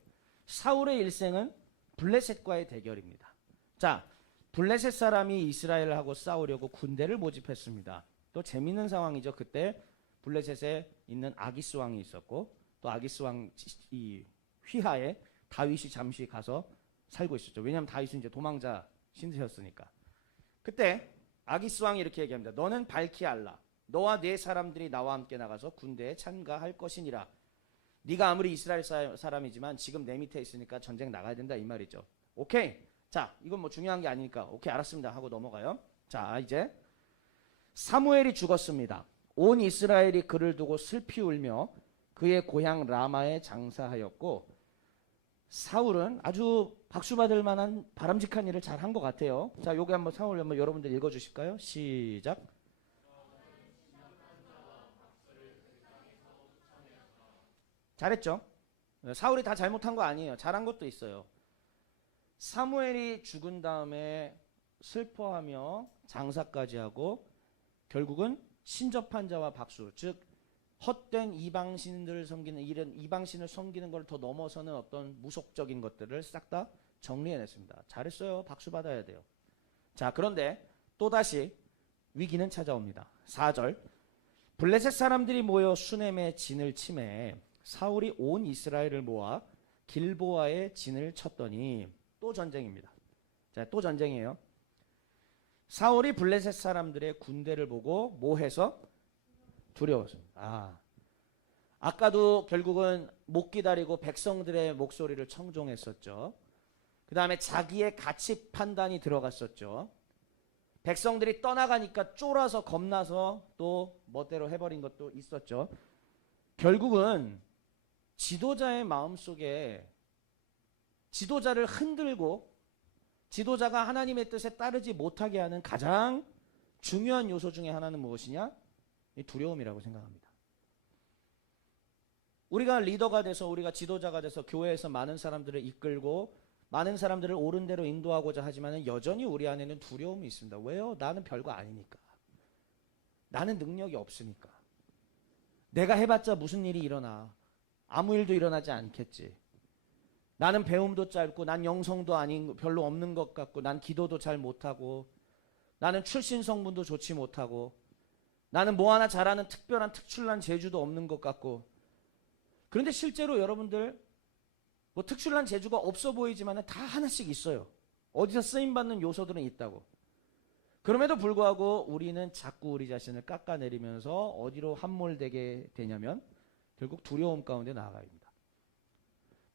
사울의 일생은 블레셋과의 대결입니다. 자, 블레셋 사람이 이스라엘하고 싸우려고 군대를 모집했습니다. 또 재미있는 상황이죠. 그때 블레셋에 있는 아기스 왕이 있었고 또 아기스 왕 이 휘하에 다윗이 잠시 가서 살고 있었죠. 왜냐하면 다윗은 이제 도망자 신세였으니까. 그때 아기스 왕이 이렇게 얘기합니다. 너는 밝히 알라. 너와 네 사람들이 나와 함께 나가서 군대에 참가할 것이니라. 네가 아무리 이스라엘 사람이지만 지금 내 밑에 있으니까 전쟁 나가야 된다 이 말이죠. 오케이. 자, 이건 뭐 중요한 게 아니니까 오케이 알았습니다 하고 넘어가요. 자, 이제 사무엘이 죽었습니다. 온 이스라엘이 그를 두고 슬피 울며 그의 고향 라마에 장사하였고, 사울은 아주 박수 받을 만한 바람직한 일을 잘 한 것 같아요. 자, 요게 한번 사울 한번 여러분들 읽어주실까요? 시작. 잘했죠. 사울이 다 잘못한 거 아니에요. 잘한 것도 있어요. 사무엘이 죽은 다음에 슬퍼하며 장사까지 하고 결국은 신접한 자와 박수, 즉 헛된 이방신들을 섬기는 이런 이방신을 섬기는 걸 더 넘어서는 어떤 무속적인 것들을 싹 다 정리해냈습니다. 잘했어요. 박수 받아야 돼요. 자, 그런데 또다시 위기는 찾아옵니다. 4절 블레셋 사람들이 모여 수넴의 진을 치매 사울이 온 이스라엘을 모아 길보아의 진을 쳤더니 또 전쟁입니다. 자, 또 전쟁이에요. 사울이 블레셋 사람들의 군대를 보고 뭐 해서? 두려웠습니다. 아까도 결국은 못 기다리고 백성들의 목소리를 청종했었죠. 그 다음에 자기의 가치 판단이 들어갔었죠. 백성들이 떠나가니까 쫄아서 겁나서 또 멋대로 해버린 것도 있었죠. 결국은 지도자의 마음속에 지도자를 흔들고 지도자가 하나님의 뜻에 따르지 못하게 하는 가장 중요한 요소 중에 하나는 무엇이냐? 이 두려움이라고 생각합니다. 우리가 리더가 돼서 우리가 지도자가 돼서 교회에서 많은 사람들을 이끌고 많은 사람들을 옳은 대로 인도하고자 하지만 여전히 우리 안에는 두려움이 있습니다. 왜요? 나는 별거 아니니까. 나는 능력이 없으니까. 내가 해봤자 무슨 일이 일어나. 아무 일도 일어나지 않겠지. 나는 배움도 짧고 난 영성도 아닌 별로 없는 것 같고 난 기도도 잘 못하고 나는 출신 성분도 좋지 못하고 나는 뭐 하나 잘하는 특별한 특출난 재주도 없는 것 같고 그런데 실제로 여러분들 뭐 특출난 재주가 없어 보이지만 다 하나씩 있어요. 어디서 쓰임받는 요소들은 있다고. 그럼에도 불구하고 우리는 자꾸 우리 자신을 깎아내리면서 어디로 함몰되게 되냐면 결국 두려움 가운데 나아가야 합니다.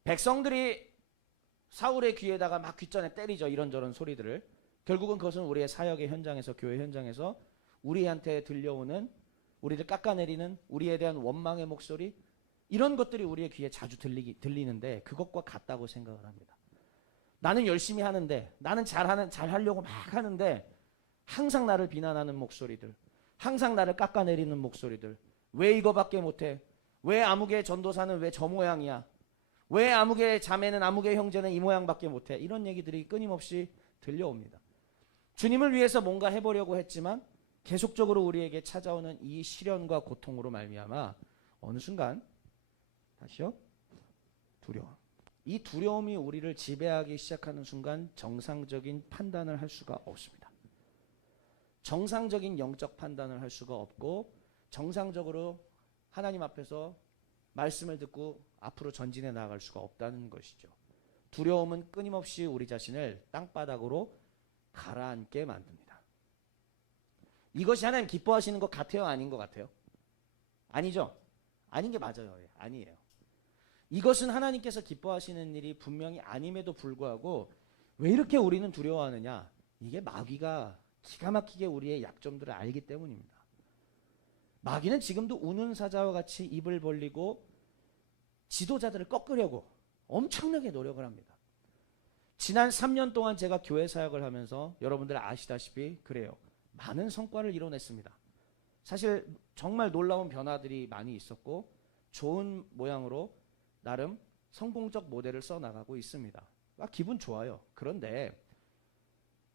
백성들이 사울의 귀에다가 막 귓전에 때리죠. 이런저런 소리들을. 결국은 그것은 우리의 사역의 현장에서 교회 현장에서 우리한테 들려오는 우리를 깎아내리는 우리에 대한 원망의 목소리 이런 것들이 우리의 귀에 자주 들리는데 그것과 같다고 생각을 합니다. 나는 열심히 하는데 나는 잘하려고 막 하는데 항상 나를 비난하는 목소리들 항상 나를 깎아내리는 목소리들 왜 이거밖에 못해 왜 아무개 전도사는 왜 저 모양이야 왜 아무개 자매는 아무개 형제는 이 모양밖에 못해 이런 얘기들이 끊임없이 들려옵니다. 주님을 위해서 뭔가 해보려고 했지만 계속적으로 우리에게 찾아오는 이 시련과 고통으로 말미암아 어느 순간 다시요? 두려움. 이 두려움이 우리를 지배하기 시작하는 순간 정상적인 판단을 할 수가 없습니다. 정상적인 영적 판단을 할 수가 없고 정상적으로 하나님 앞에서 말씀을 듣고 앞으로 전진해 나아갈 수가 없다는 것이죠. 두려움은 끊임없이 우리 자신을 땅바닥으로 가라앉게 만듭니다. 이것이 하나님 기뻐하시는 것 같아요? 아닌 것 같아요? 아니죠? 아닌 게 맞아요. 아니에요. 이것은 하나님께서 기뻐하시는 일이 분명히 아님에도 불구하고 왜 이렇게 우리는 두려워하느냐? 이게 마귀가 기가 막히게 우리의 약점들을 알기 때문입니다. 마귀는 지금도 우는 사자와 같이 입을 벌리고 지도자들을 꺾으려고 엄청나게 노력을 합니다. 지난 3년 동안 제가 교회 사역을 하면서 여러분들 아시다시피 그래요. 많은 성과를 이뤄냈습니다. 사실 정말 놀라운 변화들이 많이 있었고 좋은 모양으로 나름 성공적 모델을 써나가고 있습니다. 기분 좋아요. 그런데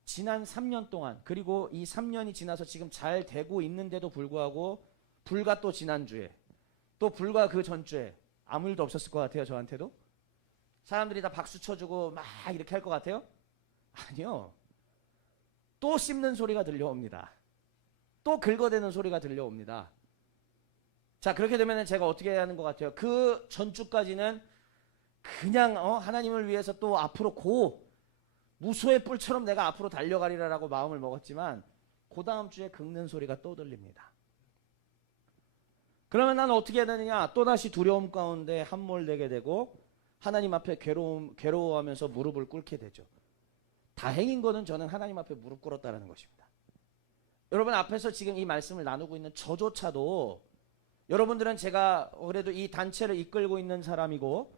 지난 3년 동안 그리고 이 3년이 지나서 지금 잘 되고 있는데도 불구하고 불과 또 지난주에 또 불과 그 전주에 아무 일도 없었을 것 같아요. 저한테도 사람들이 다 박수 쳐주고 막 이렇게 할 것 같아요? 아니요. 또 씹는 소리가 들려옵니다. 또 긁어대는 소리가 들려옵니다. 자, 그렇게 되면 제가 어떻게 해야 하는 것 같아요? 그 전주까지는 그냥 하나님을 위해서 또 앞으로 무소의 뿔처럼 내가 앞으로 달려가리라라고 마음을 먹었지만 그 다음 주에 긁는 소리가 또 들립니다. 그러면 나는 어떻게 해야 되느냐? 또다시 두려움 가운데 함몰되게 되고 하나님 앞에 괴로워하면서 무릎을 꿇게 되죠. 다행인 거는 저는 하나님 앞에 무릎 꿇었다는 것입니다. 여러분 앞에서 지금 이 말씀을 나누고 있는 저조차도 여러분들은 제가 그래도 이 단체를 이끌고 있는 사람이고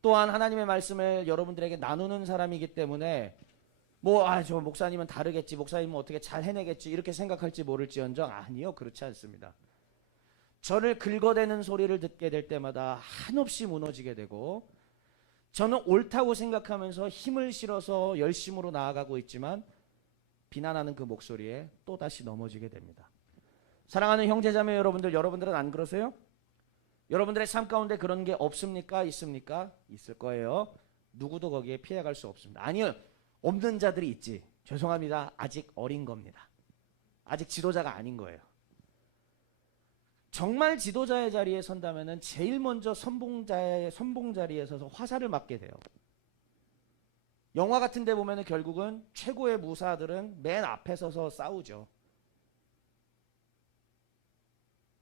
또한 하나님의 말씀을 여러분들에게 나누는 사람이기 때문에 저 목사님은 다르겠지 목사님은 어떻게 잘 해내겠지 이렇게 생각할지 모를지언정 아니요 그렇지 않습니다. 저를 긁어대는 소리를 듣게 될 때마다 한없이 무너지게 되고, 저는 옳다고 생각하면서 힘을 실어서 열심으로 나아가고 있지만 비난하는 그 목소리에 또다시 넘어지게 됩니다. 사랑하는 형제자매 여러분들, 여러분들은 안 그러세요? 여러분들의 삶 가운데 그런 게 없습니까? 있습니까? 있을 거예요. 누구도 거기에 피해갈 수 없습니다. 아니요, 없는 자들이 있지. 죄송합니다. 아직 어린 겁니다. 아직 지도자가 아닌 거예요. 정말 지도자의 자리에 선다면은 제일 먼저 선봉 자리에 서서 화살을 맞게 돼요. 영화 같은 데 보면은 결국은 최고의 무사들은 맨 앞에 서서 싸우죠.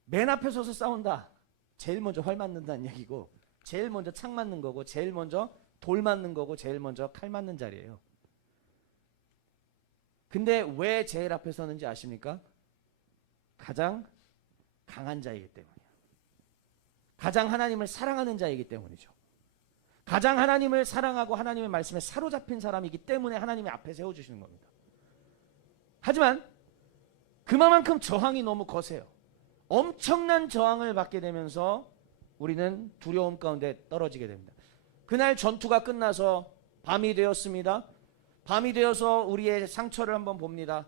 맨 앞에 서서 싸운다. 제일 먼저 활 맞는다는 얘기고, 제일 먼저 창 맞는 거고, 제일 먼저 돌 맞는 거고, 제일 먼저 칼 맞는 자리예요. 근데 왜 제일 앞에 서는지 아십니까? 가장 강한 자이기 때문이에요. 가장 하나님을 사랑하는 자이기 때문이죠. 가장 하나님을 사랑하고 하나님의 말씀에 사로잡힌 사람이기 때문에 하나님이 앞에 세워주시는 겁니다. 하지만 그만큼 저항이 너무 거세요. 엄청난 저항을 받게 되면서 우리는 두려움 가운데 떨어지게 됩니다. 그날 전투가 끝나서 밤이 되었습니다. 밤이 되어서 우리의 상처를 한번 봅니다.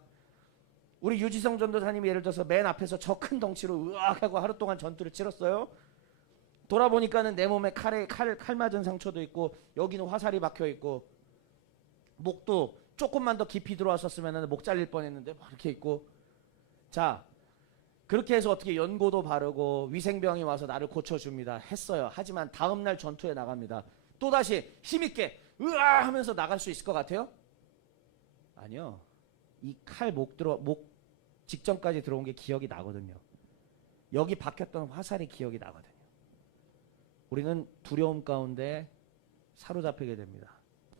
우리 유지성 전도사님이 예를 들어서 맨 앞에서 저 큰 덩치로 으악 하고 하루 동안 전투를 치렀어요. 돌아보니까는 내 몸에 칼 맞은 상처도 있고, 여기는 화살이 박혀 있고, 목도 조금만 더 깊이 들어왔었으면 목 잘릴 뻔했는데 막 이렇게 있고. 자, 그렇게 해서 어떻게 연고도 바르고 위생병이 와서 나를 고쳐줍니다. 했어요. 하지만 다음날 전투에 나갑니다. 또다시 힘있게 으아 하면서 나갈 수 있을 것 같아요? 아니요. 이 칼 목 직전까지 들어온 게 기억이 나거든요. 여기 박혔던 화살이 기억이 나거든요. 우리는 두려움 가운데 사로잡히게 됩니다.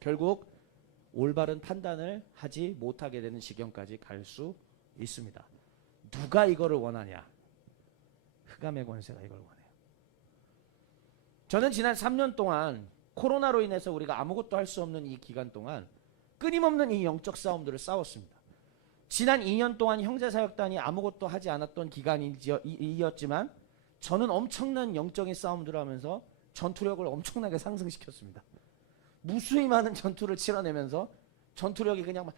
결국 올바른 판단을 하지 못하게 되는 지경까지 갈 수 있습니다. 누가 이거를 원하냐? 흑암의 권세가 이걸 원해요. 저는 지난 3년 동안 코로나로 인해서 우리가 아무것도 할 수 없는 이 기간 동안 끊임없는 이 영적 싸움들을 싸웠습니다. 지난 2년 동안 형제사역단이 아무것도 하지 않았던 기간이었지만 저는 엄청난 영적인 싸움들을 하면서 전투력을 엄청나게 상승시켰습니다. 무수히 많은 전투를 치러내면서 전투력이 그냥 막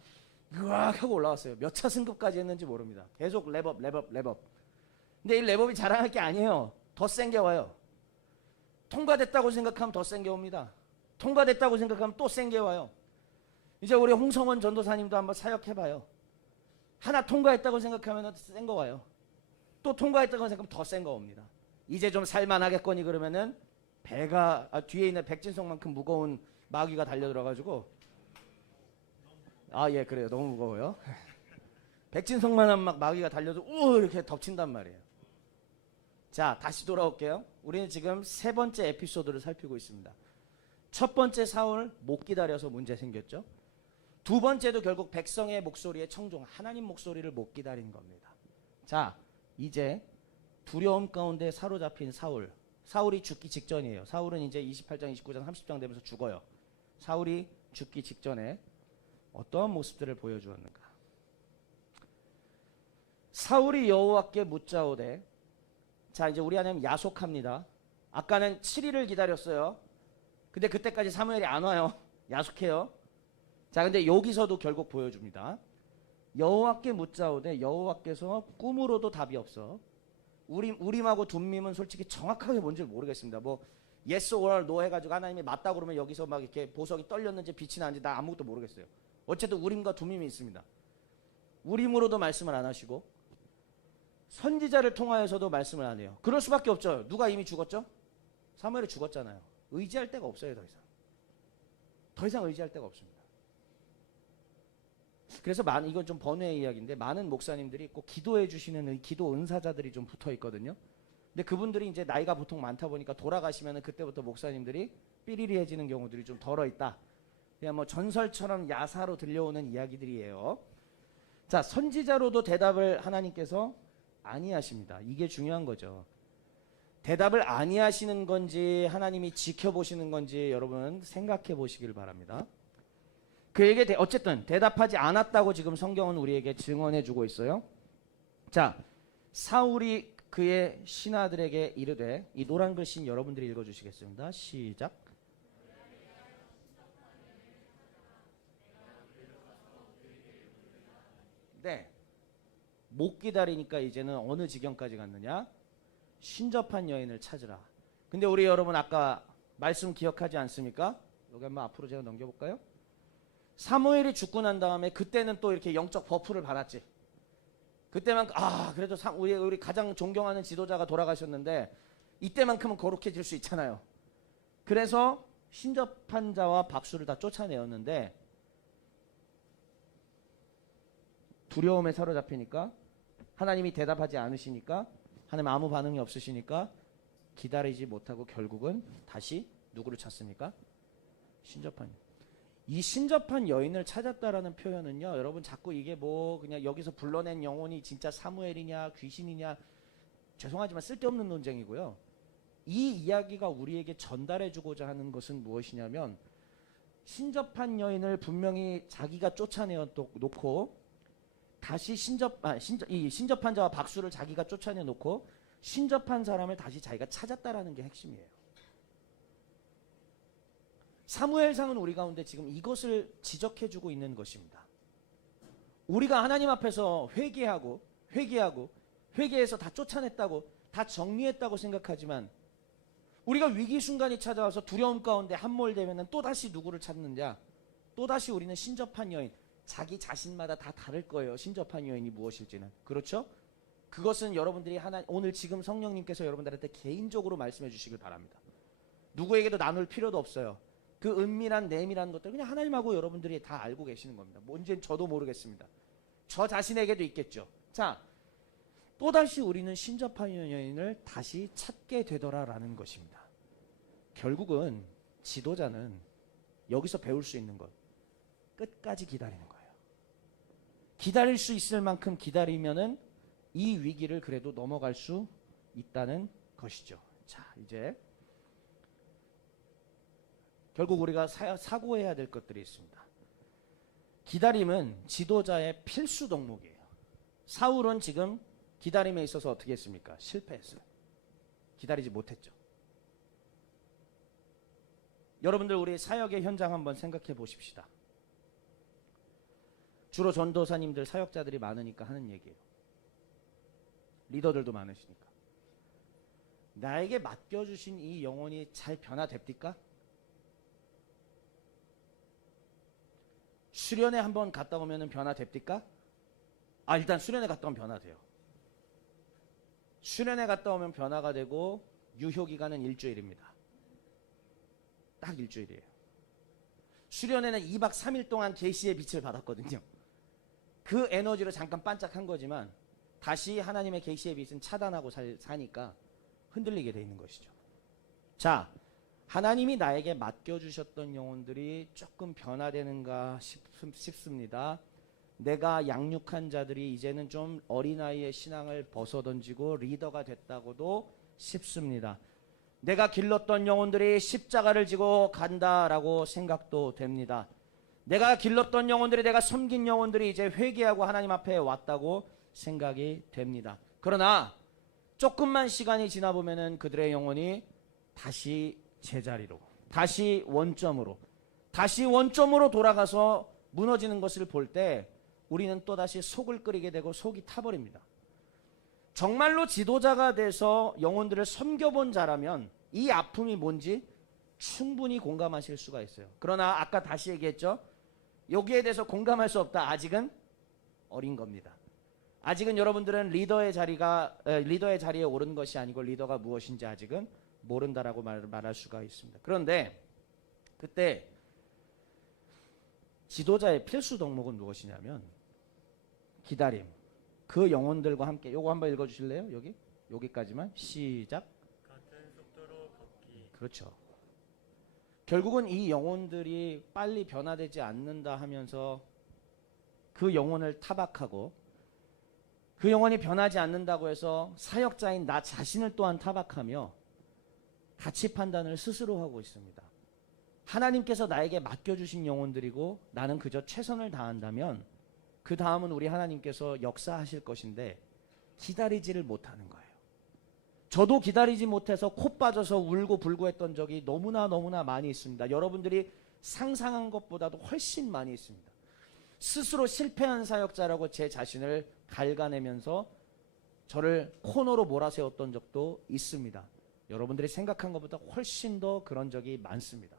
으악 하고 올라왔어요. 몇 차 승급까지 했는지 모릅니다. 계속 랩업. 근데 이 랩업이 자랑할 게 아니에요. 더 센 게 와요. 통과됐다고 생각하면 더 센 게 옵니다. 통과됐다고 생각하면 또 센 게 와요. 이제 우리 홍성원 전도사님도 한번 사역해봐요. 하나 통과했다고 생각하면 센 거 와요. 또 통과했다고 생각하면 더 센 거 옵니다. 이제 좀 살만하겠거니 그러면은 배가 뒤에 있는 백진성만큼 무거운 마귀가 달려들어가지고, 예, 그래요. 너무 무거워요. 백진성만한 막 마귀가 달려서 이렇게 덮친단 말이에요. 자, 다시 돌아올게요. 우리는 지금 세 번째 에피소드를 살피고 있습니다. 첫 번째 사울 못 기다려서 문제 생겼죠. 두 번째도 결국 백성의 목소리에 청종, 하나님 목소리를 못 기다린 겁니다. 자, 이제 두려움 가운데 사로잡힌 사울이 죽기 직전이에요. 사울은 이제 28장, 29장, 30장 되면서 죽어요. 사울이 죽기 직전에 어떠한 모습들을 보여주었는가? 사울이 여호와께 묻자오되, 자, 이제 우리 안에는 야속합니다. 아까는 7일을 기다렸어요. 근데 그때까지 사무엘이 안 와요. 야속해요. 자, 근데 여기서도 결국 보여줍니다. 여호와께 묻자오되 여호와께서 꿈으로도 답이 없어. 우림하고 둠밈은 솔직히 정확하게 뭔지 모르겠습니다. 뭐 yes or no 해가지고 하나님이 맞다 그러면 여기서 막 이렇게 보석이 떨렸는지 빛이 나는지 나 아무것도 모르겠어요. 어쨌든 우림과 둠밈이 있습니다. 우림으로도 말씀을 안 하시고 선지자를 통하여서도 말씀을 안 해요. 그럴 수밖에 없죠. 누가 이미 죽었죠? 사무엘이 죽었잖아요. 의지할 데가 없어요. 더 이상 의지할 데가 없습니다. 그래서 이건 좀 번외의 이야기인데, 많은 목사님들이 꼭 기도해 주시는 기도 은사자들이 좀 붙어 있거든요. 근데 그분들이 이제 나이가 보통 많다 보니까 돌아가시면은 그때부터 목사님들이 삐리리해지는 경우들이 좀 덜어 있다. 그냥 뭐 전설처럼 야사로 들려오는 이야기들이에요. 자, 선지자로도 대답을 하나님께서 아니하십니다. 이게 중요한 거죠. 대답을 아니하시는 건지 하나님이 지켜보시는 건지 여러분 생각해 보시길 바랍니다. 그에게 어쨌든 대답하지 않았다고 지금 성경은 우리에게 증언해 주고 있어요. 자, 사울이 그의 신하들에게 이르되, 이 노란 글씨는 여러분들이 읽어주시겠습니다. 시작. 네. 못 기다리니까 이제는 어느 지경까지 갔느냐? 신접한 여인을 찾으라. 근데 우리 여러분 아까 말씀 기억하지 않습니까? 여기 한번 앞으로 제가 넘겨볼까요? 사무엘이 죽고 난 다음에 그때는 또 이렇게 영적 버프를 받았지. 그때만 그래도 우리 가장 존경하는 지도자가 돌아가셨는데 이때만큼은 거룩해질 수 있잖아요. 그래서 신접한 자와 박수를 다 쫓아내었는데 두려움에 사로잡히니까, 하나님이 대답하지 않으시니까, 하나님 아무 반응이 없으시니까 기다리지 못하고 결국은 다시 누구를 찾습니까? 신접한. 이 신접한 여인을 찾았다라는 표현은요, 여러분 자꾸 이게 뭐 그냥 여기서 불러낸 영혼이 진짜 사무엘이냐 귀신이냐, 죄송하지만 쓸데없는 논쟁이고요. 이 이야기가 우리에게 전달해주고자 하는 것은 무엇이냐면, 신접한 여인을 분명히 자기가 쫓아내어 놓고 다시 이 신접한 자와 박수를 자기가 쫓아내 놓고 신접한 사람을 다시 자기가 찾았다라는 게 핵심이에요. 사무엘상은 우리 가운데 지금 이것을 지적해주고 있는 것입니다. 우리가 하나님 앞에서 회개해서 다 쫓아냈다고, 다 정리했다고 생각하지만, 우리가 위기 순간이 찾아와서 두려움 가운데 함몰되면 또다시 누구를 찾느냐? 또다시 우리는 신접한 여인, 자기 자신마다 다 다를 거예요. 신접한 여인이 무엇일지는. 그렇죠? 그것은 여러분들이 오늘 지금 성령님께서 여러분들한테 개인적으로 말씀해 주시길 바랍니다. 누구에게도 나눌 필요도 없어요. 그 은밀한 내밀한 것들 그냥 하나님하고 여러분들이 다 알고 계시는 겁니다. 뭔지는 저도 모르겠습니다. 저 자신에게도 있겠죠. 자, 또다시 우리는 신접한 여인을 다시 찾게 되더라라는 것입니다. 결국은 지도자는 여기서 배울 수 있는 것, 끝까지 기다리는 거예요. 기다릴 수 있을 만큼 기다리면은 이 위기를 그래도 넘어갈 수 있다는 것이죠. 자, 이제 결국 우리가 사고해야 될 것들이 있습니다. 기다림은 지도자의 필수 덕목이에요. 사울은 지금 기다림에 있어서 어떻게 했습니까? 실패했어요. 기다리지 못했죠. 여러분들 우리 사역의 현장 한번 생각해 보십시다. 주로 전도사님들, 사역자들이 많으니까 하는 얘기예요. 리더들도 많으시니까. 나에게 맡겨주신 이 영혼이 잘 변화됩니까? 수련회 한번 갔다 오면 변화됩니까? 일단 수련회 갔다 오면 변화돼요. 수련회 갔다 오면 변화가 되고 유효기간은 일주일입니다. 딱 일주일이에요. 수련회는 2박 3일 동안 계시의 빛을 받았거든요. 그 에너지로 잠깐 반짝한 거지만 다시 하나님의 계시의 빛은 차단하고 사니까 흔들리게 돼 있는 것이죠. 자, 하나님이 나에게 맡겨주셨던 영혼들이 조금 변화되는가 싶습니다. 내가 양육한 자들이 이제는 좀 어린아이의 신앙을 벗어던지고 리더가 됐다고도 싶습니다. 내가 길렀던 영혼들이 십자가를 지고 간다라고 생각도 됩니다. 내가 길렀던 영혼들이, 내가 섬긴 영혼들이 이제 회개하고 하나님 앞에 왔다고 생각이 됩니다. 그러나 조금만 시간이 지나 보면은 그들의 영혼이 다시 제자리로, 다시 원점으로 돌아가서 무너지는 것을 볼 때 우리는 또다시 속을 끓이게 되고 속이 타버립니다. 정말로 지도자가 돼서 영혼들을 섬겨본 자라면 이 아픔이 뭔지 충분히 공감하실 수가 있어요. 그러나 아까 다시 얘기했죠. 여기에 대해서 공감할 수 없다. 아직은 어린 겁니다. 아직은 여러분들은 리더의 자리에 오른 것이 아니고 리더가 무엇인지 아직은 모른다라고 말할 수가 있습니다. 그런데 그때 지도자의 필수 덕목은 무엇이냐면 기다림. 그 영혼들과 함께, 요거 한번 읽어주실래요? 여기까지만 시작. 같은 속도로 걷기. 그렇죠. 결국은 이 영혼들이 빨리 변화되지 않는다 하면서 그 영혼을 타박하고, 그 영혼이 변하지 않는다고 해서 사역자인 나 자신을 또한 타박하며 가치 판단을 스스로 하고 있습니다. 하나님께서 나에게 맡겨주신 영혼들이고 나는 그저 최선을 다한다면 그 다음은 우리 하나님께서 역사하실 것인데 기다리지를 못하는 거예요. 저도 기다리지 못해서 코 빠져서 울고 불고 했던 적이 너무나 많이 있습니다. 여러분들이 상상한 것보다도 훨씬 많이 있습니다. 스스로 실패한 사역자라고 제 자신을 갈가내면서 저를 코너로 몰아세웠던 적도 있습니다. 여러분들이 생각한 것보다 훨씬 더 그런 적이 많습니다.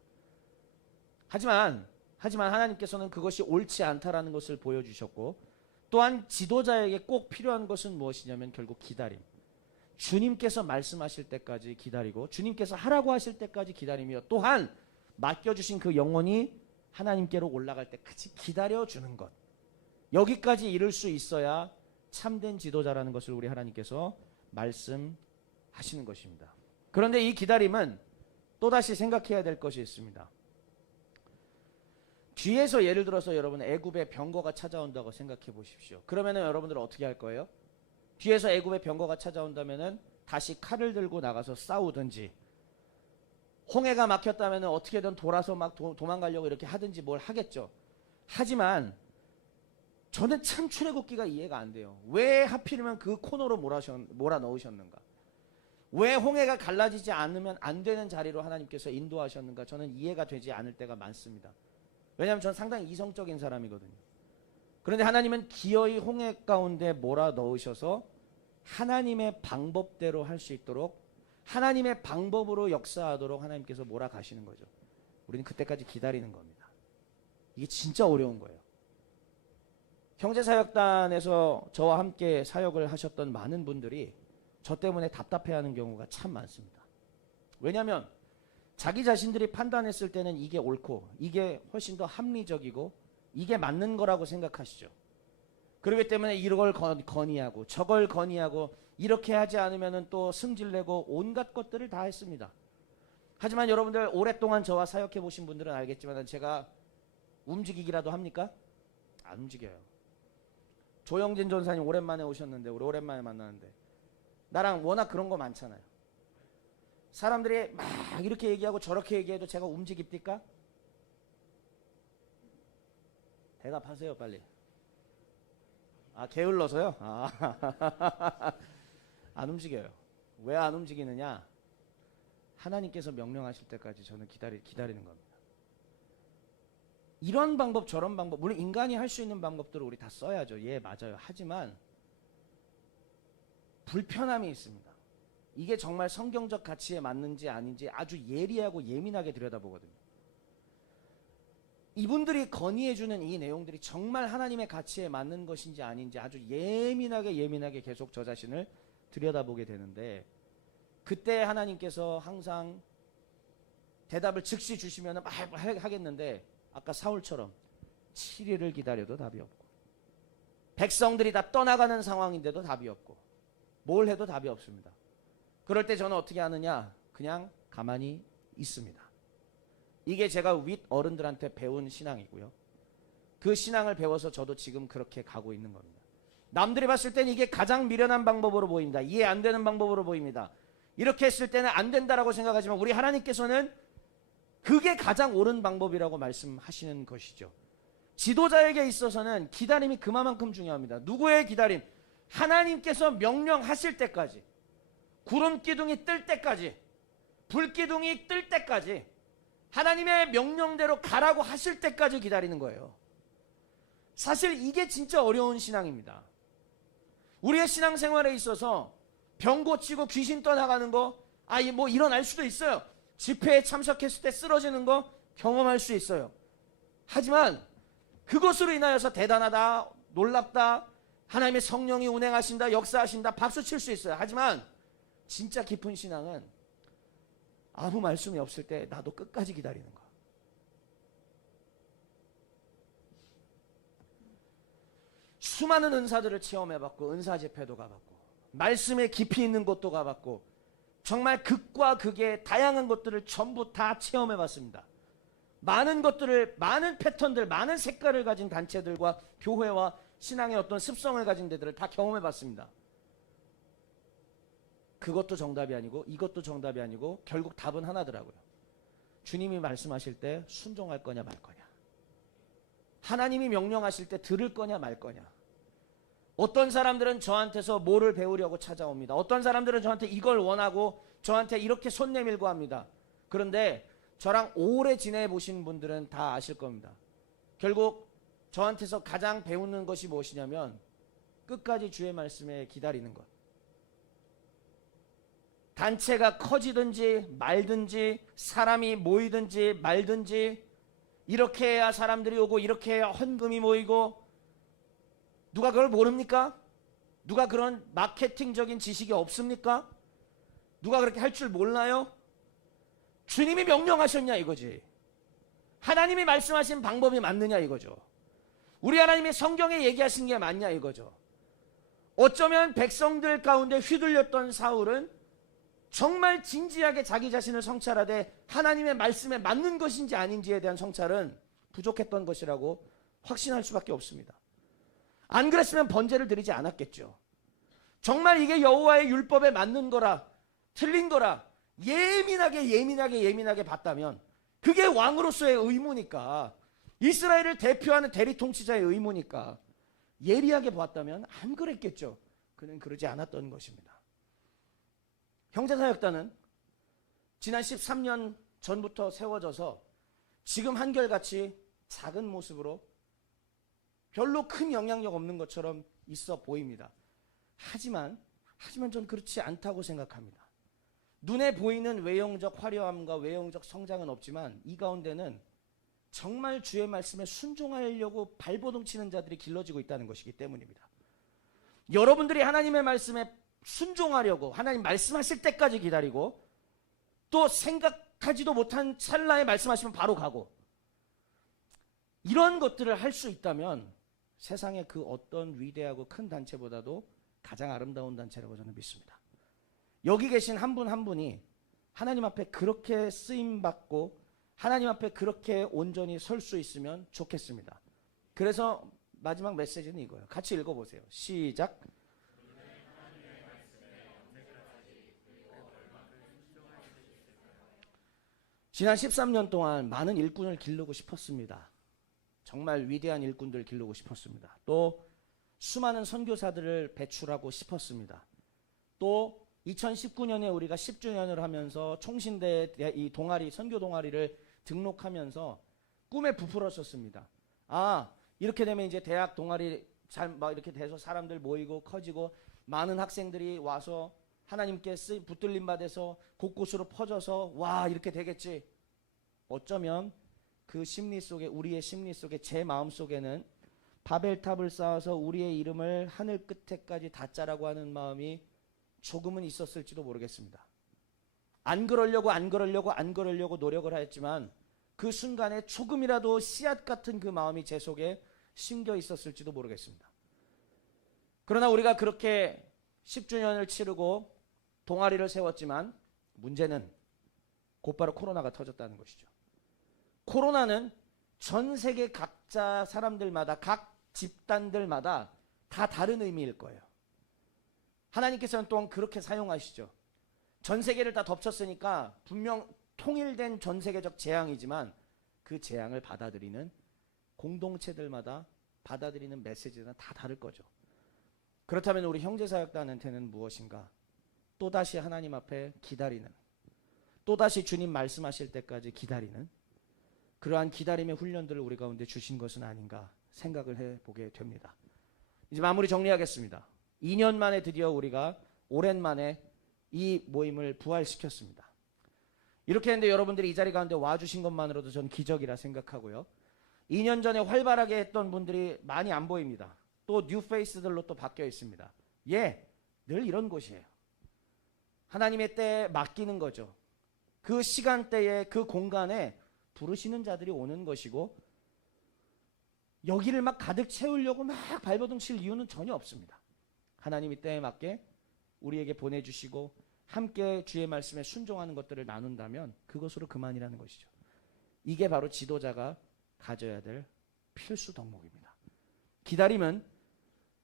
하지만 하나님께서는 그것이 옳지 않다라는 것을 보여주셨고, 또한 지도자에게 꼭 필요한 것은 무엇이냐면 결국 기다림. 주님께서 말씀하실 때까지 기다리고 주님께서 하라고 하실 때까지 기다리며, 또한 맡겨주신 그 영혼이 하나님께로 올라갈 때까지 기다려주는 것. 여기까지 이룰 수 있어야 참된 지도자라는 것을 우리 하나님께서 말씀하시는 것입니다. 그런데 이 기다림은 또다시 생각해야 될 것이 있습니다. 뒤에서 예를 들어서 여러분 애굽의 병거가 찾아온다고 생각해 보십시오. 그러면은 여러분들은 어떻게 할 거예요? 뒤에서 애굽의 병거가 찾아온다면은 다시 칼을 들고 나가서 싸우든지, 홍해가 막혔다면은 어떻게든 돌아서 막 도망가려고 이렇게 하든지 뭘 하겠죠. 하지만 저는 참 출애굽기가 이해가 안 돼요. 왜 하필이면 그 코너로 몰아 넣으셨는가? 왜 홍해가 갈라지지 않으면 안 되는 자리로 하나님께서 인도하셨는가? 저는 이해가 되지 않을 때가 많습니다. 왜냐하면 저는 상당히 이성적인 사람이거든요. 그런데 하나님은 기어이 홍해 가운데 몰아 넣으셔서 하나님의 방법대로 할 수 있도록, 하나님의 방법으로 역사하도록 하나님께서 몰아가시는 거죠. 우리는 그때까지 기다리는 겁니다. 이게 진짜 어려운 거예요. 형제사역단에서 저와 함께 사역을 하셨던 많은 분들이 저 때문에 답답해하는 경우가 참 많습니다. 왜냐하면 자기 자신들이 판단했을 때는 이게 옳고 이게 훨씬 더 합리적이고 이게 맞는 거라고 생각하시죠. 그렇기 때문에 이걸 건의하고 저걸 건의하고 이렇게 하지 않으면 또 승질내고 온갖 것들을 다 했습니다. 하지만 여러분들 오랫동안 저와 사역해 보신 분들은 알겠지만 제가 움직이기라도 합니까? 안 움직여요. 조영진 전사님 오랜만에 오셨는데, 우리 오랜만에 만나는데 나랑 워낙 그런 거 많잖아요. 사람들이 막 이렇게 얘기하고 저렇게 얘기해도 제가 움직입니까? 대답하세요 빨리. 아, 게을러서요? 안 움직여요. 왜 안 움직이느냐? 하나님께서 명령하실 때까지 저는 기다리는 겁니다. 이런 방법 저런 방법, 물론 인간이 할 수 있는 방법들을 우리 다 써야죠. 예, 맞아요. 하지만 불편함이 있습니다. 이게 정말 성경적 가치에 맞는지 아닌지 아주 예리하고 예민하게 들여다보거든요. 이분들이 건의해주는 이 내용들이 정말 하나님의 가치에 맞는 것인지 아닌지 아주 예민하게 계속 저 자신을 들여다보게 되는데, 그때 하나님께서 항상 대답을 즉시 주시면 막 하겠는데, 아까 사울처럼 7일을 기다려도 답이 없고, 백성들이 다 떠나가는 상황인데도 답이 없고, 뭘 해도 답이 없습니다. 그럴 때 저는 어떻게 하느냐? 그냥 가만히 있습니다. 이게 제가 윗 어른들한테 배운 신앙이고요. 그 신앙을 배워서 저도 지금 그렇게 가고 있는 겁니다. 남들이 봤을 때는 이게 가장 미련한 방법으로 보입니다. 이해 안 되는 방법으로 보입니다. 이렇게 했을 때는 안 된다라고 생각하지만 우리 하나님께서는 그게 가장 옳은 방법이라고 말씀하시는 것이죠. 지도자에게 있어서는 기다림이 그만큼 중요합니다. 누구의 기다림? 하나님께서 명령하실 때까지, 구름 기둥이 뜰 때까지, 불 기둥이 뜰 때까지, 하나님의 명령대로 가라고 하실 때까지 기다리는 거예요. 사실 이게 진짜 어려운 신앙입니다. 우리의 신앙생활에 있어서 병 고치고 귀신 떠나가는 거, 뭐 일어날 수도 있어요. 집회에 참석했을 때 쓰러지는 거 경험할 수 있어요. 하지만 그것으로 인하여서 대단하다, 놀랍다, 하나님의 성령이 운행하신다, 역사하신다, 박수 칠 수 있어요. 하지만 진짜 깊은 신앙은 아무 말씀이 없을 때 나도 끝까지 기다리는 거. 수많은 은사들을 체험해봤고, 은사 집회도 가봤고, 말씀에 깊이 있는 곳도 가봤고, 정말 극과 극의 다양한 것들을 전부 다 체험해봤습니다. 많은 것들을, 많은 패턴들, 많은 색깔을 가진 단체들과 교회와 신앙의 어떤 습성을 가진 데들을 다 경험해봤습니다. 그것도 정답이 아니고 이것도 정답이 아니고 결국 답은 하나더라고요. 주님이 말씀하실 때 순종할 거냐 말 거냐, 하나님이 명령하실 때 들을 거냐 말 거냐. 어떤 사람들은 저한테서 뭐를 배우려고 찾아옵니다. 어떤 사람들은 저한테 이걸 원하고 저한테 이렇게 손 내밀고 합니다. 그런데 저랑 오래 지내보신 분들은 다 아실 겁니다. 결국 저한테서 가장 배우는 것이 무엇이냐면 끝까지 주의 말씀에 기다리는 것. 단체가 커지든지 말든지 사람이 모이든지 말든지 이렇게 해야 사람들이 오고 이렇게 해야 헌금이 모이고 누가 그걸 모릅니까? 누가 그런 마케팅적인 지식이 없습니까? 누가 그렇게 할 줄 몰라요? 주님이 명령하셨냐 이거지. 하나님이 말씀하신 방법이 맞느냐 이거죠. 우리 하나님이 성경에 얘기하신 게 맞냐 이거죠. 어쩌면 백성들 가운데 휘둘렸던 사울은 정말 진지하게 자기 자신을 성찰하되 하나님의 말씀에 맞는 것인지 아닌지에 대한 성찰은 부족했던 것이라고 확신할 수밖에 없습니다. 안 그랬으면 번제를 드리지 않았겠죠. 정말 이게 여호와의 율법에 맞는 거라 틀린 거라 예민하게 봤다면 그게 왕으로서의 의무니까 이스라엘을 대표하는 대리 통치자의 의무니까 예리하게 보았다면 안 그랬겠죠. 그는 그러지 않았던 것입니다. 형제사역단은 지난 13년 전부터 세워져서 지금 한결같이 작은 모습으로 별로 큰 영향력 없는 것처럼 있어 보입니다. 하지만 전 그렇지 않다고 생각합니다. 눈에 보이는 외형적 화려함과 외형적 성장은 없지만 이 가운데는 정말 주의 말씀에 순종하려고 발버둥 치는 자들이 길러지고 있다는 것이기 때문입니다. 여러분들이 하나님의 말씀에 순종하려고 하나님 말씀하실 때까지 기다리고 또 생각하지도 못한 찰나에 말씀하시면 바로 가고 이런 것들을 할 수 있다면 세상의 그 어떤 위대하고 큰 단체보다도 가장 아름다운 단체라고 저는 믿습니다. 여기 계신 한 분 한 분이 하나님 앞에 그렇게 쓰임받고 하나님 앞에 그렇게 온전히 설 수 있으면 좋겠습니다. 그래서 마지막 메시지는 이거예요. 같이 읽어보세요. 시작. 지난 13년 동안 많은 일꾼을 기르고 싶었습니다. 정말 위대한 일꾼들 기르고 싶었습니다. 또 수많은 선교사들을 배출하고 싶었습니다. 또 2019년에 우리가 10주년을 하면서 총신대 이 동아리 선교 동아리를 등록하면서 꿈에 부풀었었습니다. 아, 이렇게 되면 이제 대학 동아리 잘 막 이렇게 돼서 사람들 모이고 커지고 많은 학생들이 와서 하나님께 붙들림 받아서 곳곳으로 퍼져서 와 이렇게 되겠지. 어쩌면 그 심리 속에 우리의 심리 속에 제 마음 속에는 바벨탑을 쌓아서 우리의 이름을 하늘 끝에까지 닿자라고 하는 마음이 조금은 있었을지도 모르겠습니다. 안 그러려고 노력을 하였지만 그 순간에 조금이라도 씨앗 같은 그 마음이 제 속에 심겨 있었을지도 모르겠습니다. 그러나 우리가 그렇게 10주년을 치르고 동아리를 세웠지만 문제는 곧바로 코로나가 터졌다는 것이죠. 코로나는 전 세계 각자 사람들마다 각 집단들마다 다 다른 의미일 거예요. 하나님께서는 또한 그렇게 사용하시죠. 전 세계를 다 덮쳤으니까 분명 통일된 전 세계적 재앙이지만 그 재앙을 받아들이는 공동체들마다 받아들이는 메시지는 다 다를 거죠. 그렇다면 우리 형제사역단한테는 무엇인가? 또다시 하나님 앞에 기다리는, 또다시 주님 말씀하실 때까지 기다리는 그러한 기다림의 훈련들을 우리 가운데 주신 것은 아닌가 생각을 해보게 됩니다. 이제 마무리 정리하겠습니다. 2년 만에 드디어 우리가 오랜만에 이 모임을 부활시켰습니다. 이렇게 했는데 여러분들이 이 자리 가운데 와주신 것만으로도 전 기적이라 생각하고요. 2년 전에 활발하게 했던 분들이 많이 안 보입니다. 또 뉴페이스들로 또 바뀌어 있습니다. 예, 늘 이런 곳이에요. 하나님의 때에 맡기는 거죠. 그 시간대에 그 공간에 부르시는 자들이 오는 것이고 여기를 막 가득 채우려고 막 발버둥 칠 이유는 전혀 없습니다. 하나님이 때에 맞게 우리에게 보내주시고 함께 주의 말씀에 순종하는 것들을 나눈다면 그것으로 그만이라는 것이죠. 이게 바로 지도자가 가져야 될 필수 덕목입니다. 기다림은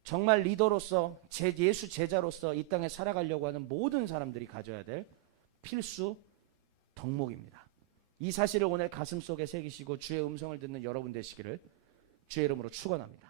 정말 리더로서 예수 제자로서 이 땅에 살아가려고 하는 모든 사람들이 가져야 될 필수 덕목입니다. 이 사실을 오늘 가슴속에 새기시고 주의 음성을 듣는 여러분 되시기를 주의 이름으로 축원합니다.